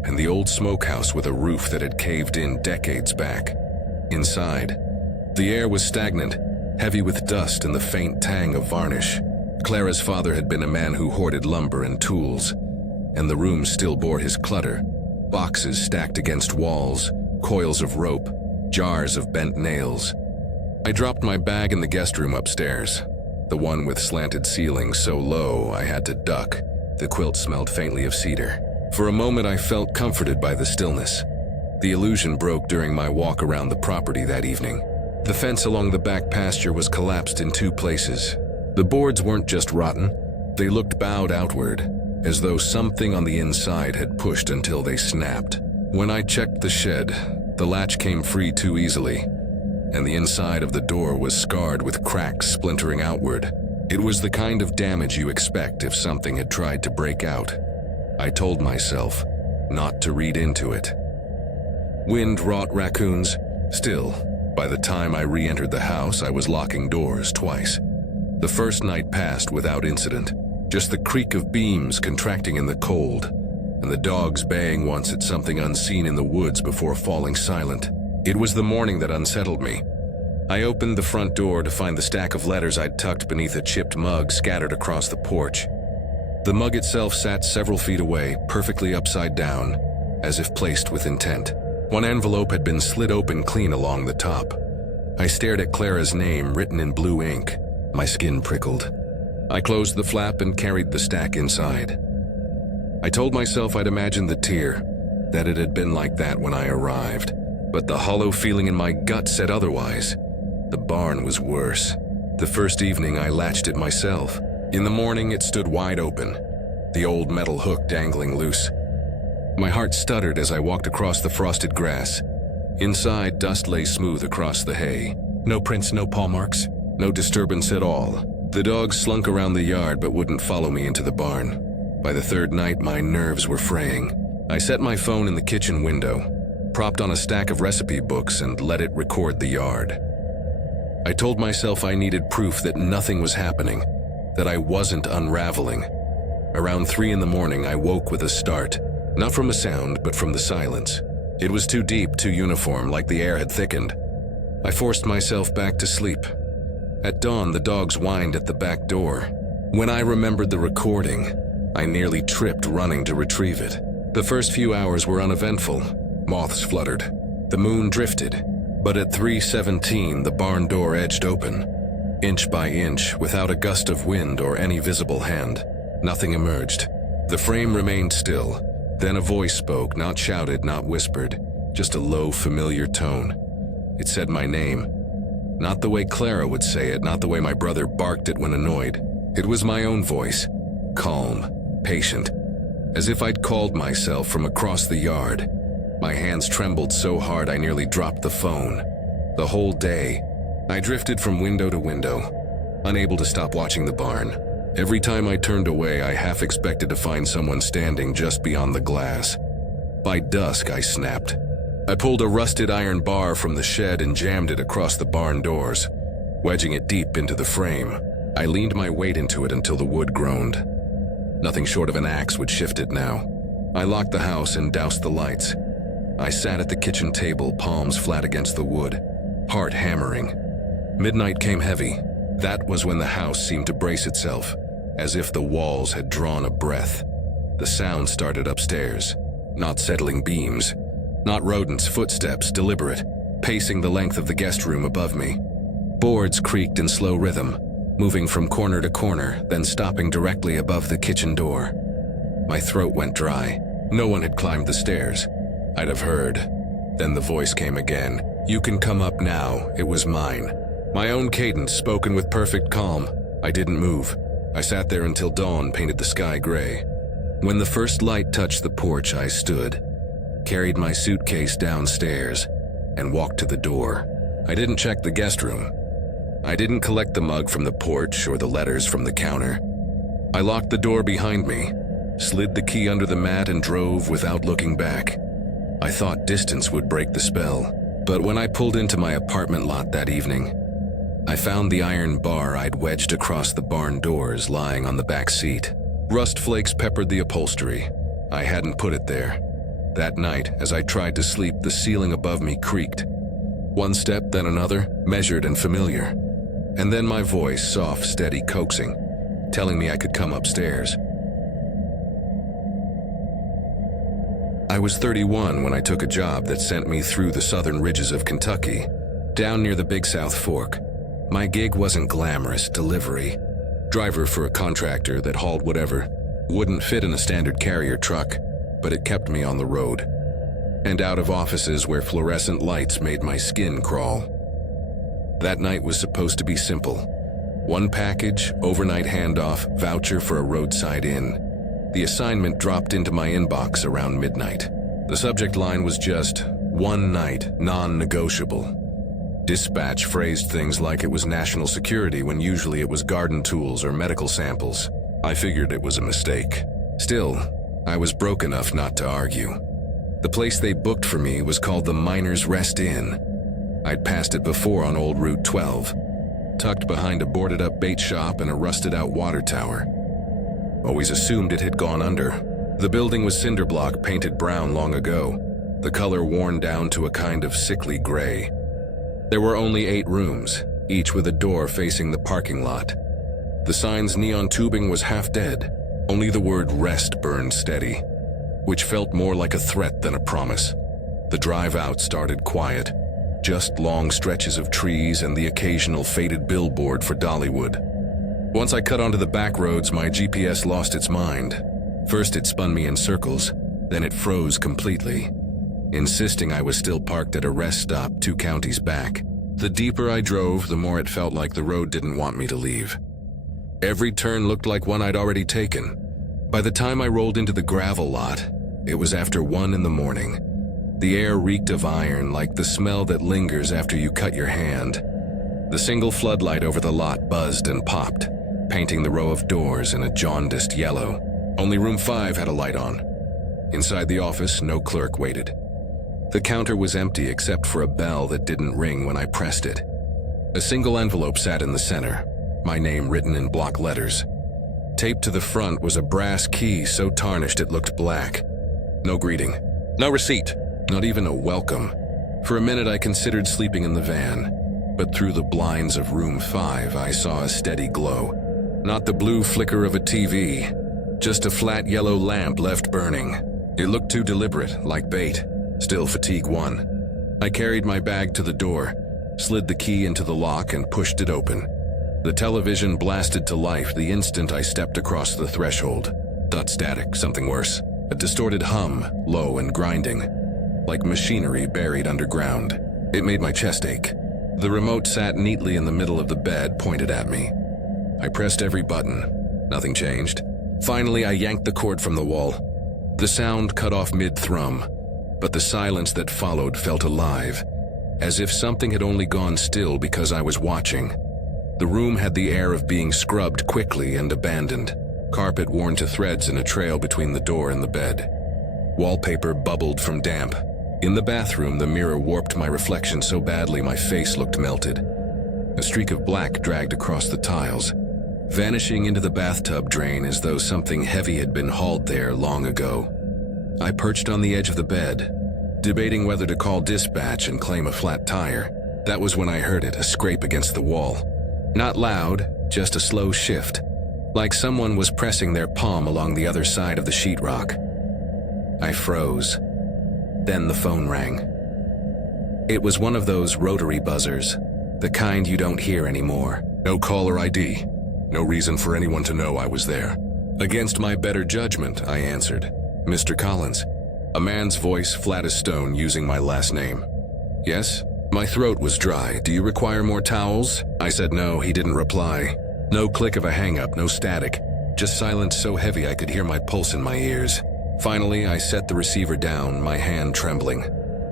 and the old smokehouse with a roof that had caved in decades back. Inside, the air was stagnant, heavy with dust and the faint tang of varnish. Clara's father had been a man who hoarded lumber and tools, and the room still bore his clutter. Boxes stacked against walls, coils of rope, jars of bent nails. I dropped my bag in the guest room upstairs, the one with slanted ceilings so low I had to duck. The quilt smelled faintly of cedar. For a moment I felt comforted by the stillness. The illusion broke during my walk around the property that evening. The fence along the back pasture was collapsed in 2 places. The boards weren't just rotten, they looked bowed outward, as though something on the inside had pushed until they snapped. When I checked the shed, the latch came free too easily, and the inside of the door was scarred with cracks splintering outward. It was the kind of damage you expect if something had tried to break out. I told myself not to read into it. Wind-wrought raccoons. Still, by the time I re-entered the house, I was locking doors twice. The first night passed without incident, just the creak of beams contracting in the cold, and the dogs baying once at something unseen in the woods before falling silent. It was the morning that unsettled me. I opened the front door to find the stack of letters I'd tucked beneath a chipped mug scattered across the porch. The mug itself sat several feet away, perfectly upside down, as if placed with intent. One envelope had been slid open clean along the top. I stared at Clara's name written in blue ink. My skin prickled. I closed the flap and carried the stack inside. I told myself I'd imagined the tear, that it had been like that when I arrived, but the hollow feeling in my gut said otherwise. The barn was worse. The first evening I latched it myself. In the morning it stood wide open, the old metal hook dangling loose. My heart stuttered as I walked across the frosted grass. Inside, dust lay smooth across the hay. No prints, no paw marks, no disturbance at all. The dogs slunk around the yard but wouldn't follow me into the barn. By the third night, my nerves were fraying. I set my phone in the kitchen window, propped on a stack of recipe books, and let it record the yard. I told myself I needed proof that nothing was happening, that I wasn't unraveling. Around 3 in the morning, I woke with a start. Not from a sound, but from the silence. It was too deep, too uniform, like the air had thickened. I forced myself back to sleep. At dawn, the dogs whined at the back door. When I remembered the recording, I nearly tripped running to retrieve it. The first few hours were uneventful. Moths fluttered. The moon drifted. But at 3:17, the barn door edged open. Inch by inch, without a gust of wind or any visible hand. Nothing emerged. The frame remained still. Then a voice spoke, not shouted, not whispered, just a low, familiar tone. It said my name. Not the way Clara would say it, not the way my brother barked it when annoyed. It was my own voice. Calm, patient, as if I'd called myself from across the yard. My hands trembled so hard I nearly dropped the phone. The whole day, I drifted from window to window, unable to stop watching the barn. Every time I turned away, I half expected to find someone standing just beyond the glass. By dusk, I snapped. I pulled a rusted iron bar from the shed and jammed it across the barn doors, wedging it deep into the frame. I leaned my weight into it until the wood groaned. Nothing short of an axe would shift it now. I locked the house and doused the lights. I sat at the kitchen table, palms flat against the wood, heart hammering. Midnight came heavy. That was when the house seemed to brace itself, as if the walls had drawn a breath. The sound started upstairs, not settling beams, not rodents' footsteps, deliberate, pacing the length of the guest room above me. Boards creaked in slow rhythm, moving from corner to corner, then stopping directly above the kitchen door. My throat went dry. No one had climbed the stairs. I'd have heard. Then the voice came again. "You can come up now." It was mine. My own cadence, spoken with perfect calm. I didn't move. I sat there until dawn painted the sky gray. When the first light touched the porch, I stood, carried my suitcase downstairs, and walked to the door. I didn't check the guest room. I didn't collect the mug from the porch or the letters from the counter. I locked the door behind me, slid the key under the mat, and drove without looking back. I thought distance would break the spell, but when I pulled into my apartment lot that evening, I found the iron bar I'd wedged across the barn doors lying on the back seat. Rust flakes peppered the upholstery. I hadn't put it there. That night, as I tried to sleep, the ceiling above me creaked. One step, then another, measured and familiar. And then my voice, soft, steady, coaxing, telling me I could come upstairs. I was 31 when I took a job that sent me through the southern ridges of Kentucky, down near the Big South Fork. My gig wasn't glamorous, delivery. Driver for a contractor that hauled whatever. Wouldn't fit in a standard carrier truck, but it kept me on the road. And out of offices where fluorescent lights made my skin crawl. That night was supposed to be simple. One package, overnight handoff, voucher for a roadside inn. The assignment dropped into my inbox around midnight. The subject line was just, "One night, non-negotiable." Dispatch phrased things like it was national security when usually it was garden tools or medical samples. I figured it was a mistake. Still, I was broke enough not to argue. The place they booked for me was called the Miners' Rest Inn. I'd passed it before on old Route 12, tucked behind a boarded-up bait shop and a rusted-out water tower. Always assumed it had gone under. The building was cinder block painted brown long ago, the color worn down to a kind of sickly gray. There were only 8 rooms, each with a door facing the parking lot. The sign's neon tubing was half dead. Only the word rest burned steady, which felt more like a threat than a promise. The drive out started quiet, just long stretches of trees and the occasional faded billboard for Dollywood. Once I cut onto the back roads, my GPS lost its mind. First it spun me in circles, then it froze completely, insisting I was still parked at a rest stop 2 counties back. The deeper I drove, the more it felt like the road didn't want me to leave. Every turn looked like one I'd already taken. By the time I rolled into the gravel lot, it was after 1 in the morning. The air reeked of iron, like the smell that lingers after you cut your hand. The single floodlight over the lot buzzed and popped, painting the row of doors in a jaundiced yellow. Only room 5 had a light on. Inside the office, no clerk waited. The counter was empty except for a bell that didn't ring when I pressed it. A single envelope sat in the center, my name written in block letters. Taped to the front was a brass key so tarnished it looked black. No greeting, no receipt, not even a welcome. For a minute I considered sleeping in the van, but through the blinds of room 5 I saw a steady glow. Not the blue flicker of a TV, just a flat yellow lamp left burning. It looked too deliberate, like bait. Still, fatigue won. I carried my bag to the door, slid the key into the lock and pushed it open. The television blasted to life the instant I stepped across the threshold. Not static, something worse. A distorted hum, low and grinding, like machinery buried underground. It made my chest ache. The remote sat neatly in the middle of the bed, pointed at me. I pressed every button. Nothing changed. Finally, I yanked the cord from the wall. The sound cut off mid-thrum, but the silence that followed felt alive, as if something had only gone still because I was watching. The room had the air of being scrubbed quickly and abandoned. Carpet worn to threads in a trail between the door and the bed. Wallpaper bubbled from damp. In the bathroom, the mirror warped my reflection so badly my face looked melted. A streak of black dragged across the tiles, vanishing into the bathtub drain as though something heavy had been hauled there long ago. I perched on the edge of the bed, debating whether to call dispatch and claim a flat tire. That was when I heard it, a scrape against the wall. Not loud, just a slow shift, like someone was pressing their palm along the other side of the sheetrock. I froze. Then the phone rang. It was one of those rotary buzzers, the kind you don't hear anymore. No caller ID. No reason for anyone to know I was there. Against my better judgment, I answered. Mr. Collins. A man's voice, flat as stone, using my last name. Yes? My throat was dry. Do you require more towels? I said no. He didn't reply. No click of a hang-up, no static. Just silence so heavy I could hear my pulse in my ears. Finally, I set the receiver down, my hand trembling.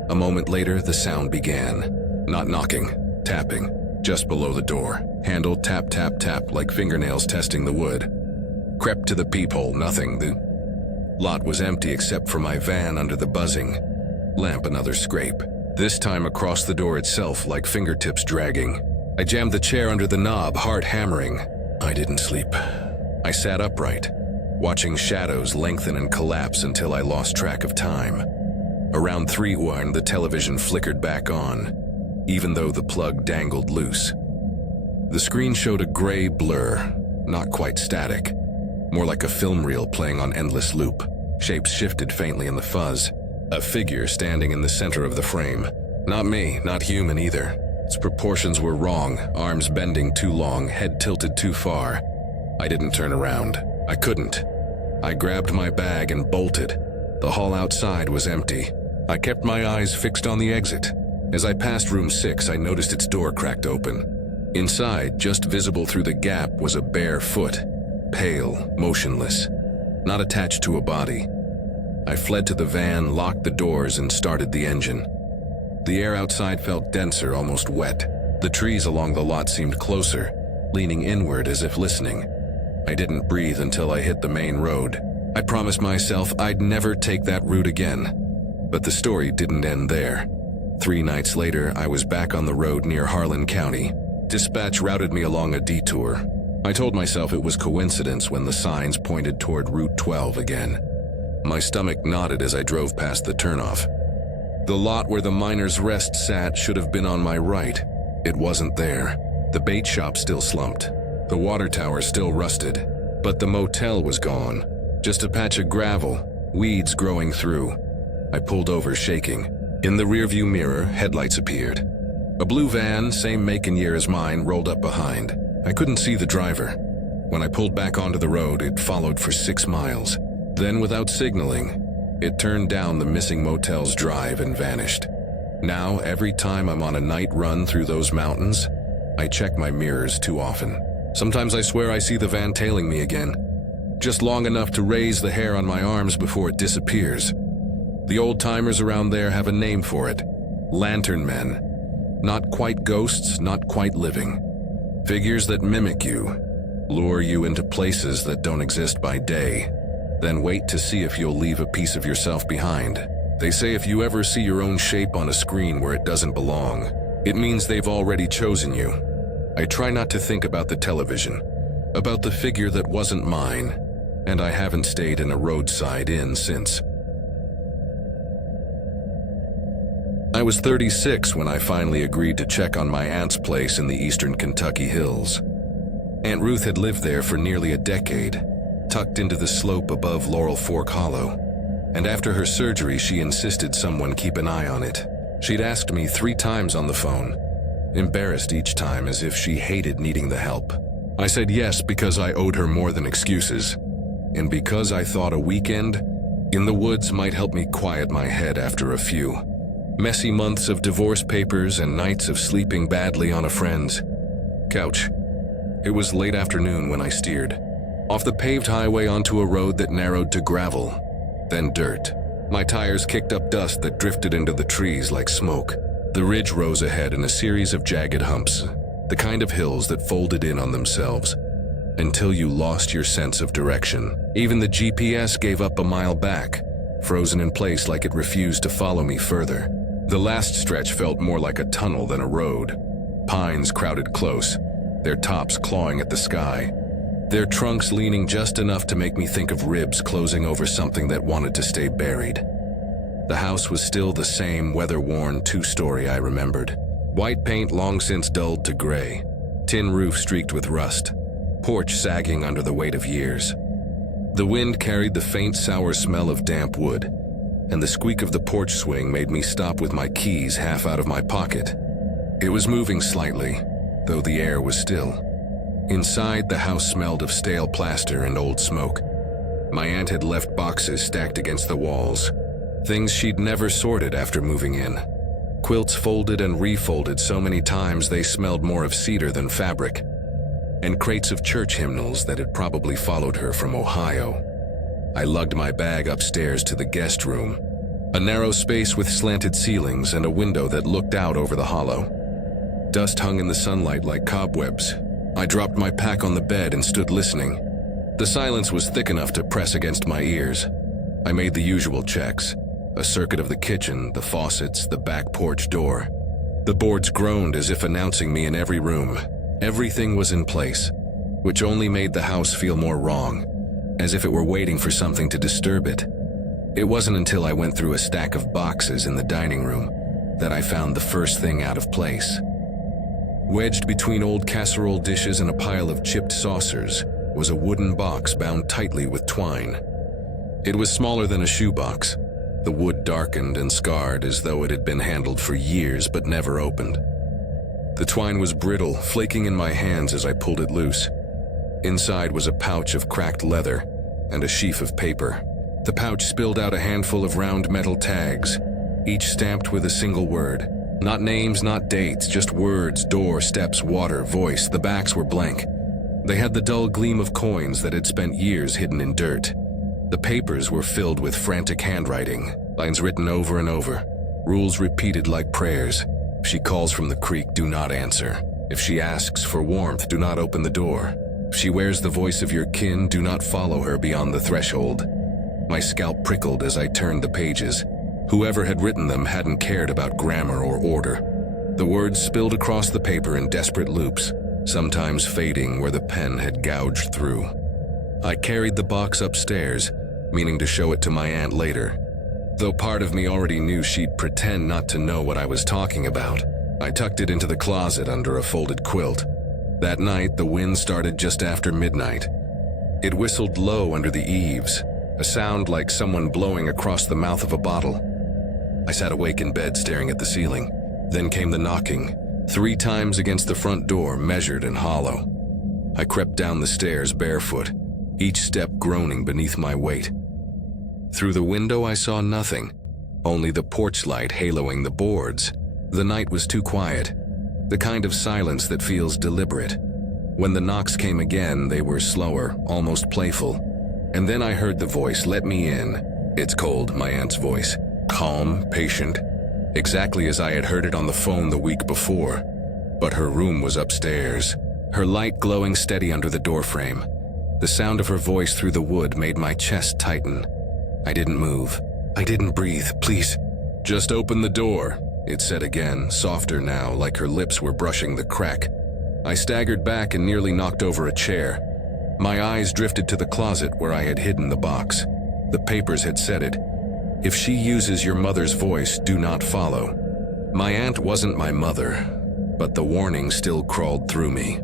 A moment later, the sound began. Not knocking, tapping, just below the door. Handle tap, tap, tap, like fingernails testing the wood. Crept to the peephole, nothing. The lot was empty except for my van under the buzzing. Lamp, another scrape. This time across the door itself, like fingertips dragging. I jammed the chair under the knob, heart hammering. I didn't sleep. I sat upright, watching shadows lengthen and collapse until I lost track of time. Around 3:01, the television flickered back on, even though the plug dangled loose. The screen showed a gray blur, not quite static, more like a film reel playing on endless loop. Shapes shifted faintly in the fuzz. A figure standing in the center of the frame. Not me, not human either. Its proportions were wrong, arms bending too long, head tilted too far. I didn't turn around. I couldn't. I grabbed my bag and bolted. The hall outside was empty. I kept my eyes fixed on the exit. As I passed room 6, I noticed its door cracked open. Inside, just visible through the gap, was a bare foot, pale, motionless, not attached to a body. I fled to the van, locked the doors, and started the engine. The air outside felt denser, almost wet. The trees along the lot seemed closer, leaning inward as if listening. I didn't breathe until I hit the main road. I promised myself I'd never take that route again. But the story didn't end there. 3 nights later, I was back on the road near Harlan County. Dispatch routed me along a detour. I told myself it was coincidence when the signs pointed toward Route 12 again. My stomach knotted as I drove past the turnoff. The lot where the Miners' Rest sat should have been on my right. It wasn't there. The bait shop still slumped. The water tower still rusted. But the motel was gone. Just a patch of gravel, weeds growing through. I pulled over, shaking. In the rearview mirror, headlights appeared. A blue van, same make and year as mine, rolled up behind. I couldn't see the driver. When I pulled back onto the road, it followed for 6 miles. Then, without signaling, it turned down the missing motel's drive and vanished. Now, every time I'm on a night run through those mountains, I check my mirrors too often. Sometimes I swear I see the van tailing me again, just long enough to raise the hair on my arms before it disappears. The old-timers around there have a name for it. Lantern men. Not quite ghosts, not quite living. Figures that mimic you, lure you into places that don't exist by day, then wait to see if you'll leave a piece of yourself behind. They say if you ever see your own shape on a screen where it doesn't belong, it means they've already chosen you. I try not to think about the television, about the figure that wasn't mine, and I haven't stayed in a roadside inn since. I was 36 when I finally agreed to check on my aunt's place in the eastern Kentucky hills. Aunt Ruth had lived there for nearly a decade, tucked into the slope above Laurel Fork Hollow, and after her surgery she insisted someone keep an eye on it. She'd asked me 3 times on the phone, embarrassed each time as if she hated needing the help. I said yes because I owed her more than excuses, and because I thought a weekend in the woods might help me quiet my head after a few messy months of divorce papers and nights of sleeping badly on a friend's couch. It was late afternoon when I steered off the paved highway onto a road that narrowed to gravel, then dirt. My tires kicked up dust that drifted into the trees like smoke. The ridge rose ahead in a series of jagged humps, the kind of hills that folded in on themselves until you lost your sense of direction. Even the GPS gave up a mile back, frozen in place like it refused to follow me further. The last stretch felt more like a tunnel than a road. Pines crowded close, their tops clawing at the sky, their trunks leaning just enough to make me think of ribs closing over something that wanted to stay buried. The house was still the same weather-worn 2-story I remembered. White paint long since dulled to gray, tin roof streaked with rust, porch sagging under the weight of years. The wind carried the faint sour smell of damp wood, and the squeak of the porch swing made me stop with my keys half out of my pocket. It was moving slightly, though the air was still. Inside, the house smelled of stale plaster and old smoke. My aunt had left boxes stacked against the walls, things she'd never sorted after moving in. Quilts folded and refolded so many times they smelled more of cedar than fabric, and crates of church hymnals that had probably followed her from Ohio. I lugged my bag upstairs to the guest room, a narrow space with slanted ceilings and a window that looked out over the hollow. Dust hung in the sunlight like cobwebs. I dropped my pack on the bed and stood listening. The silence was thick enough to press against my ears. I made the usual checks, a circuit of the kitchen, the faucets, the back porch door. The boards groaned as if announcing me in every room. Everything was in place, which only made the house feel more wrong, as if it were waiting for something to disturb it. It wasn't until I went through a stack of boxes in the dining room that I found the first thing out of place. Wedged between old casserole dishes and a pile of chipped saucers was a wooden box bound tightly with twine. It was smaller than a shoebox, the wood darkened and scarred as though it had been handled for years but never opened. The twine was brittle, flaking in my hands as I pulled it loose. Inside was a pouch of cracked leather and a sheaf of paper. The pouch spilled out a handful of round metal tags, each stamped with a single word. Not names, not dates, just words, door, steps, water, voice. The backs were blank. They had the dull gleam of coins that had spent years hidden in dirt. The papers were filled with frantic handwriting, lines written over and over, rules repeated like prayers. If she calls from the creek, do not answer. If she asks for warmth, do not open the door. If she wears the voice of your kin, do not follow her beyond the threshold. My scalp prickled as I turned the pages. Whoever had written them hadn't cared about grammar or order. The words spilled across the paper in desperate loops, sometimes fading where the pen had gouged through. I carried the box upstairs, meaning to show it to my aunt later. Though part of me already knew she'd pretend not to know what I was talking about, I tucked it into the closet under a folded quilt. That night, the wind started just after midnight. It whistled low under the eaves, a sound like someone blowing across the mouth of a bottle. I sat awake in bed staring at the ceiling. Then came the knocking, 3 times against the front door, measured and hollow. I crept down the stairs barefoot, each step groaning beneath my weight. Through the window I saw nothing, only the porch light haloing the boards. The night was too quiet, the kind of silence that feels deliberate. When the knocks came again, they were slower, almost playful. And then I heard the voice, "Let me in." "It's cold," my aunt's voice. Calm, patient, exactly as I had heard it on the phone the week before. But her room was upstairs, her light glowing steady under the doorframe. The sound of her voice through the wood made my chest tighten. I didn't move. I didn't breathe. "Please, just open the door," it said again, softer now, like her lips were brushing the crack. I staggered back and nearly knocked over a chair. My eyes drifted to the closet where I had hidden the box. The papers had said it. "If she uses your mother's voice, do not follow." My aunt wasn't my mother, but the warning still crawled through me.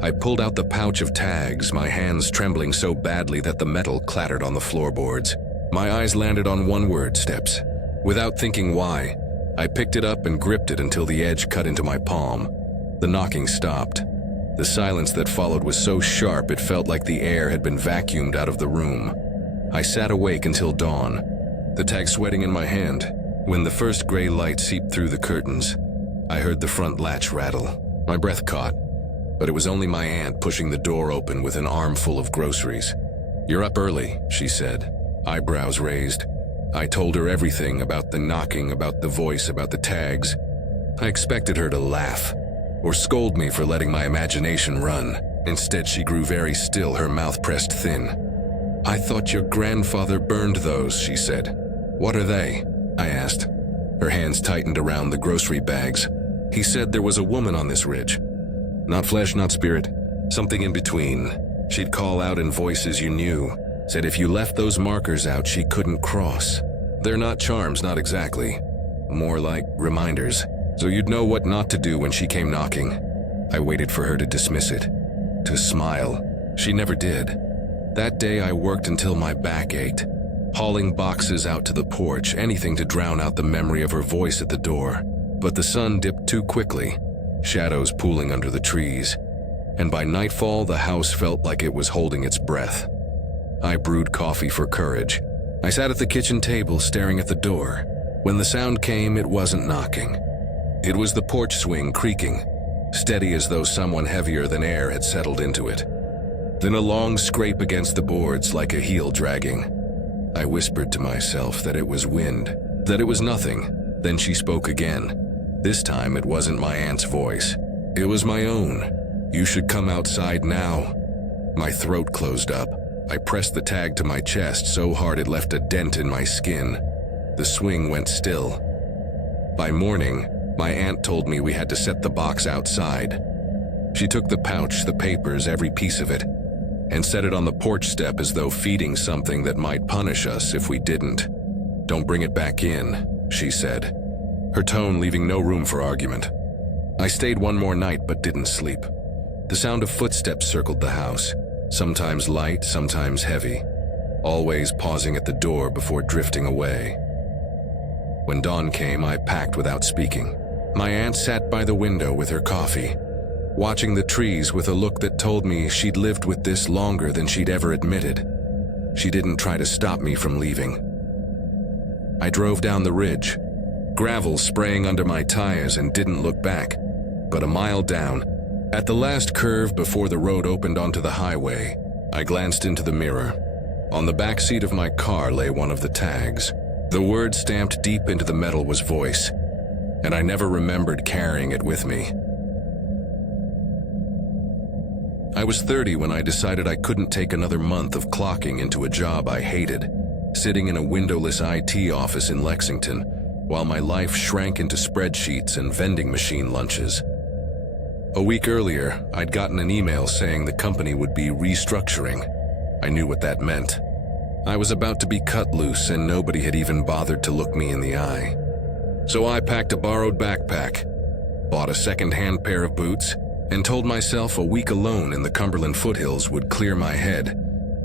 I pulled out the pouch of tags, my hands trembling so badly that the metal clattered on the floorboards. My eyes landed on one word, steps. Without thinking why, I picked it up and gripped it until the edge cut into my palm. The knocking stopped. The silence that followed was so sharp it felt like the air had been vacuumed out of the room. I sat awake until dawn, the tag sweating in my hand. When the first gray light seeped through the curtains, I heard the front latch rattle. My breath caught, but it was only my aunt pushing the door open with an armful of groceries. "You're up early," she said, eyebrows raised. I told her everything about the knocking, about the voice, about the tags. I expected her to laugh or scold me for letting my imagination run. Instead, she grew very still, her mouth pressed thin. "I thought your grandfather burned those," she said. "What are they?" I asked. Her hands tightened around the grocery bags. "He said there was a woman on this ridge. Not flesh, not spirit. Something in between. She'd call out in voices you knew. Said if you left those markers out, she couldn't cross. They're not charms, not exactly. More like reminders. So you'd know what not to do when she came knocking." I waited for her to dismiss it, to smile. She never did. That day I worked until my back ached, hauling boxes out to the porch, anything to drown out the memory of her voice at the door. But the sun dipped too quickly, shadows pooling under the trees, and by nightfall the house felt like it was holding its breath. I brewed coffee for courage. I sat at the kitchen table staring at the door. When the sound came, it wasn't knocking. It was the porch swing creaking, steady as though someone heavier than air had settled into it. Then a long scrape against the boards like a heel dragging. I whispered to myself that it was wind, that it was nothing. Then she spoke again. This time it wasn't my aunt's voice. It was my own. "You should come outside now." My throat closed up. I pressed the tag to my chest so hard it left a dent in my skin. The swing went still. By morning, my aunt told me we had to set the box outside. She took the pouch, the papers, every piece of it, and set it on the porch step as though feeding something that might punish us if we didn't. "Don't bring it back in," she said, her tone leaving no room for argument. I stayed one more night but didn't sleep. The sound of footsteps circled the house, sometimes light, sometimes heavy, always pausing at the door before drifting away. When dawn came, I packed without speaking. My aunt sat by the window with her coffee, watching the trees with a look that told me she'd lived with this longer than she'd ever admitted. She didn't try to stop me from leaving. I drove down the ridge, gravel spraying under my tires, and didn't look back. But a mile down, at the last curve before the road opened onto the highway, I glanced into the mirror. On the back seat of my car lay one of the tags. The word stamped deep into the metal was voice, and I never remembered carrying it with me. I was 30 when I decided I couldn't take another month of clocking into a job I hated, sitting in a windowless IT office in Lexington, while my life shrank into spreadsheets and vending machine lunches. A week earlier, I'd gotten an email saying the company would be restructuring. I knew what that meant. I was about to be cut loose and nobody had even bothered to look me in the eye. So I packed a borrowed backpack, bought a second-hand pair of boots, and told myself a week alone in the Cumberland foothills would clear my head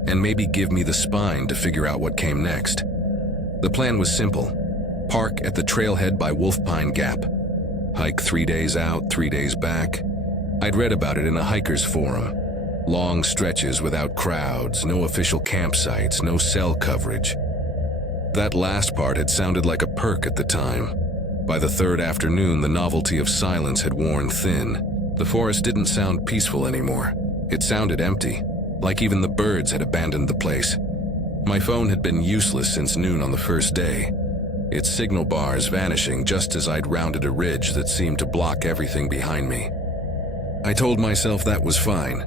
and maybe give me the spine to figure out what came next. The plan was simple. Park at the trailhead by Wolfpine Gap. Hike 3 days out, 3 days back. I'd read about it in a hiker's forum. Long stretches without crowds, no official campsites, no cell coverage. That last part had sounded like a perk at the time. By the third afternoon, the novelty of silence had worn thin. The forest didn't sound peaceful anymore. It sounded empty, like even the birds had abandoned the place. My phone had been useless since noon on the first day, its signal bars vanishing just as I'd rounded a ridge that seemed to block everything behind me. I told myself that was fine.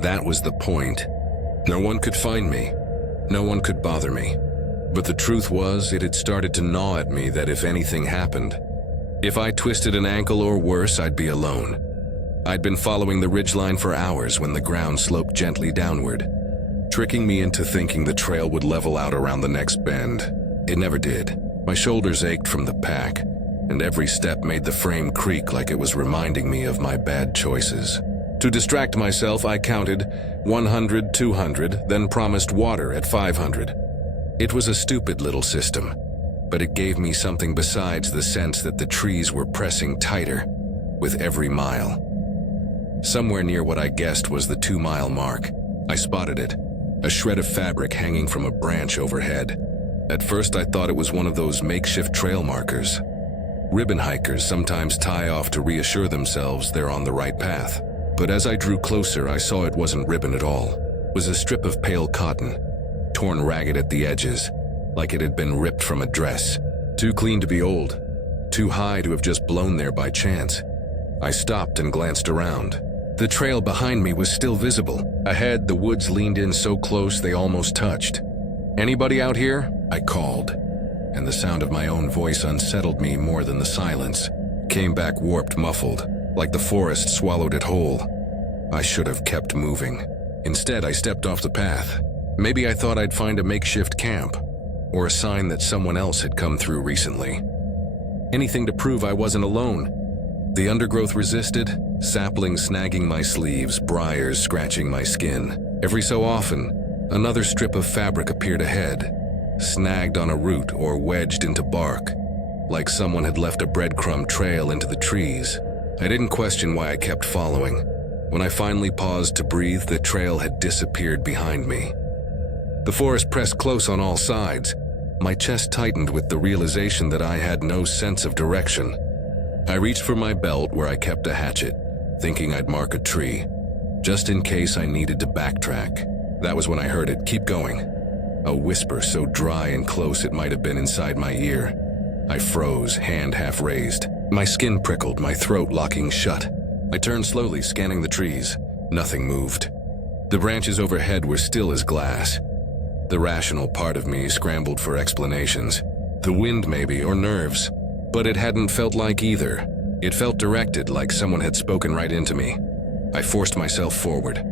That was the point. No one could find me. No one could bother me. But the truth was, it had started to gnaw at me that if anything happened, if I twisted an ankle or worse, I'd be alone. I'd been following the ridgeline for hours when the ground sloped gently downward, tricking me into thinking the trail would level out around the next bend. It never did. My shoulders ached from the pack, and every step made the frame creak like it was reminding me of my bad choices. To distract myself, I counted 100, 200, then promised water at 500. It was a stupid little system, but it gave me something besides the sense that the trees were pressing tighter with every mile. Somewhere near what I guessed was the 2-mile mark, I spotted it, a shred of fabric hanging from a branch overhead. At first I thought it was one of those makeshift trail markers. Ribbon hikers sometimes tie off to reassure themselves they're on the right path. But as I drew closer, I saw it wasn't ribbon at all. It was a strip of pale cotton, torn ragged at the edges, like it had been ripped from a dress. Too clean to be old, too high to have just blown there by chance. I stopped and glanced around. The trail behind me was still visible. Ahead, the woods leaned in so close they almost touched. "Anybody out here?" I called, and the sound of my own voice unsettled me more than the silence. Came back warped, muffled, like the forest swallowed it whole. I should have kept moving. Instead, I stepped off the path. Maybe I thought I'd find a makeshift camp, or a sign that someone else had come through recently. Anything to prove I wasn't alone. The undergrowth resisted, saplings snagging my sleeves, briars scratching my skin. Every so often, another strip of fabric appeared ahead, snagged on a root or wedged into bark, like someone had left a breadcrumb trail into the trees. I didn't question why I kept following. When I finally paused to breathe, the trail had disappeared behind me. The forest pressed close on all sides. My chest tightened with the realization that I had no sense of direction. I reached for my belt where I kept a hatchet, thinking I'd mark a tree, just in case I needed to backtrack. That was when I heard it. "Keep going." A whisper so dry and close it might have been inside my ear. I froze, hand half raised. My skin prickled, my throat locking shut. I turned slowly, scanning the trees. Nothing moved. The branches overhead were still as glass. The rational part of me scrambled for explanations. The wind maybe, or nerves. But it hadn't felt like either. It felt directed, like someone had spoken right into me. I forced myself forward.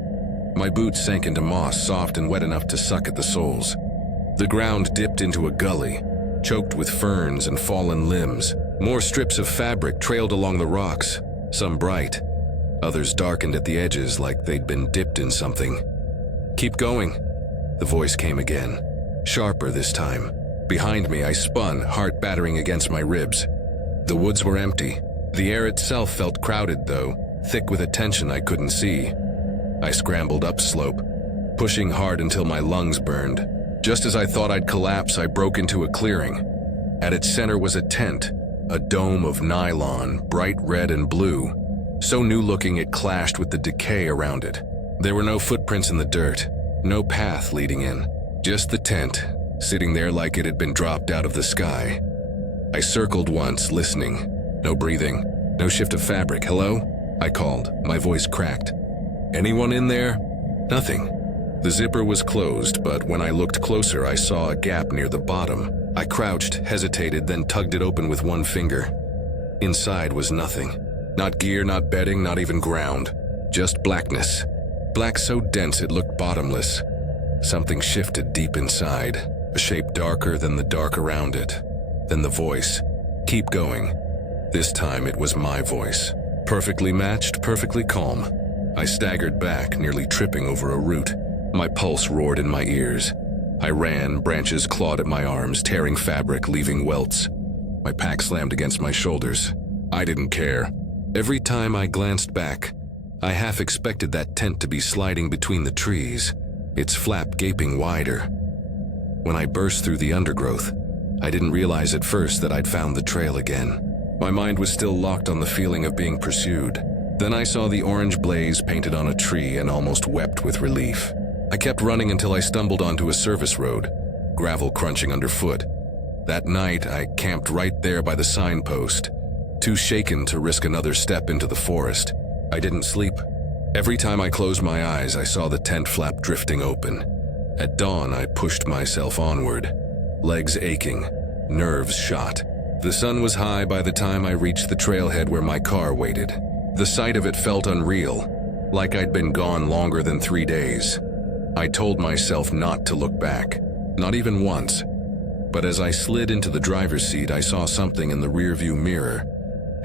My boots sank into moss, soft and wet enough to suck at the soles. The ground dipped into a gully, choked with ferns and fallen limbs. More strips of fabric trailed along the rocks, some bright, others darkened at the edges like they'd been dipped in something. "Keep going," the voice came again, sharper this time. Behind me, I spun, heart battering against my ribs. The woods were empty. The air itself felt crowded, though, thick with a tension I couldn't see. I scrambled upslope, pushing hard until my lungs burned. Just as I thought I'd collapse, I broke into a clearing. At its center was a tent, a dome of nylon, bright red and blue, so new-looking it clashed with the decay around it. There were no footprints in the dirt, no path leading in, just the tent, sitting there like it had been dropped out of the sky. I circled once, listening. No breathing, no shift of fabric. "Hello?" I called, my voice cracked. "Anyone in there?" Nothing. The zipper was closed, but when I looked closer, I saw a gap near the bottom. I crouched, hesitated, then tugged it open with one finger. Inside was nothing. Not gear, not bedding, not even ground. Just blackness. Black so dense it looked bottomless. Something shifted deep inside, a shape darker than the dark around it. Then the voice. "Keep going." This time it was my voice. Perfectly matched, perfectly calm. I staggered back, nearly tripping over a root. My pulse roared in my ears. I ran, branches clawed at my arms, tearing fabric, leaving welts. My pack slammed against my shoulders. I didn't care. Every time I glanced back, I half expected that tent to be sliding between the trees, its flap gaping wider. When I burst through the undergrowth, I didn't realize at first that I'd found the trail again. My mind was still locked on the feeling of being pursued. Then I saw the orange blaze painted on a tree and almost wept with relief. I kept running until I stumbled onto a service road, gravel crunching underfoot. That night, I camped right there by the signpost, too shaken to risk another step into the forest. I didn't sleep. Every time I closed my eyes, I saw the tent flap drifting open. At dawn, I pushed myself onward, legs aching, nerves shot. The sun was high by the time I reached the trailhead where my car waited. The sight of it felt unreal, like I'd been gone longer than 3 days. I told myself not to look back, not even once. But as I slid into the driver's seat, I saw something in the rearview mirror.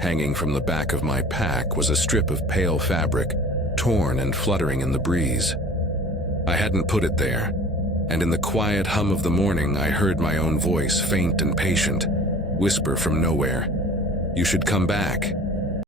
Hanging from the back of my pack was a strip of pale fabric, torn and fluttering in the breeze. I hadn't put it there, and in the quiet hum of the morning, I heard my own voice, faint and patient, whisper from nowhere, "You should come back."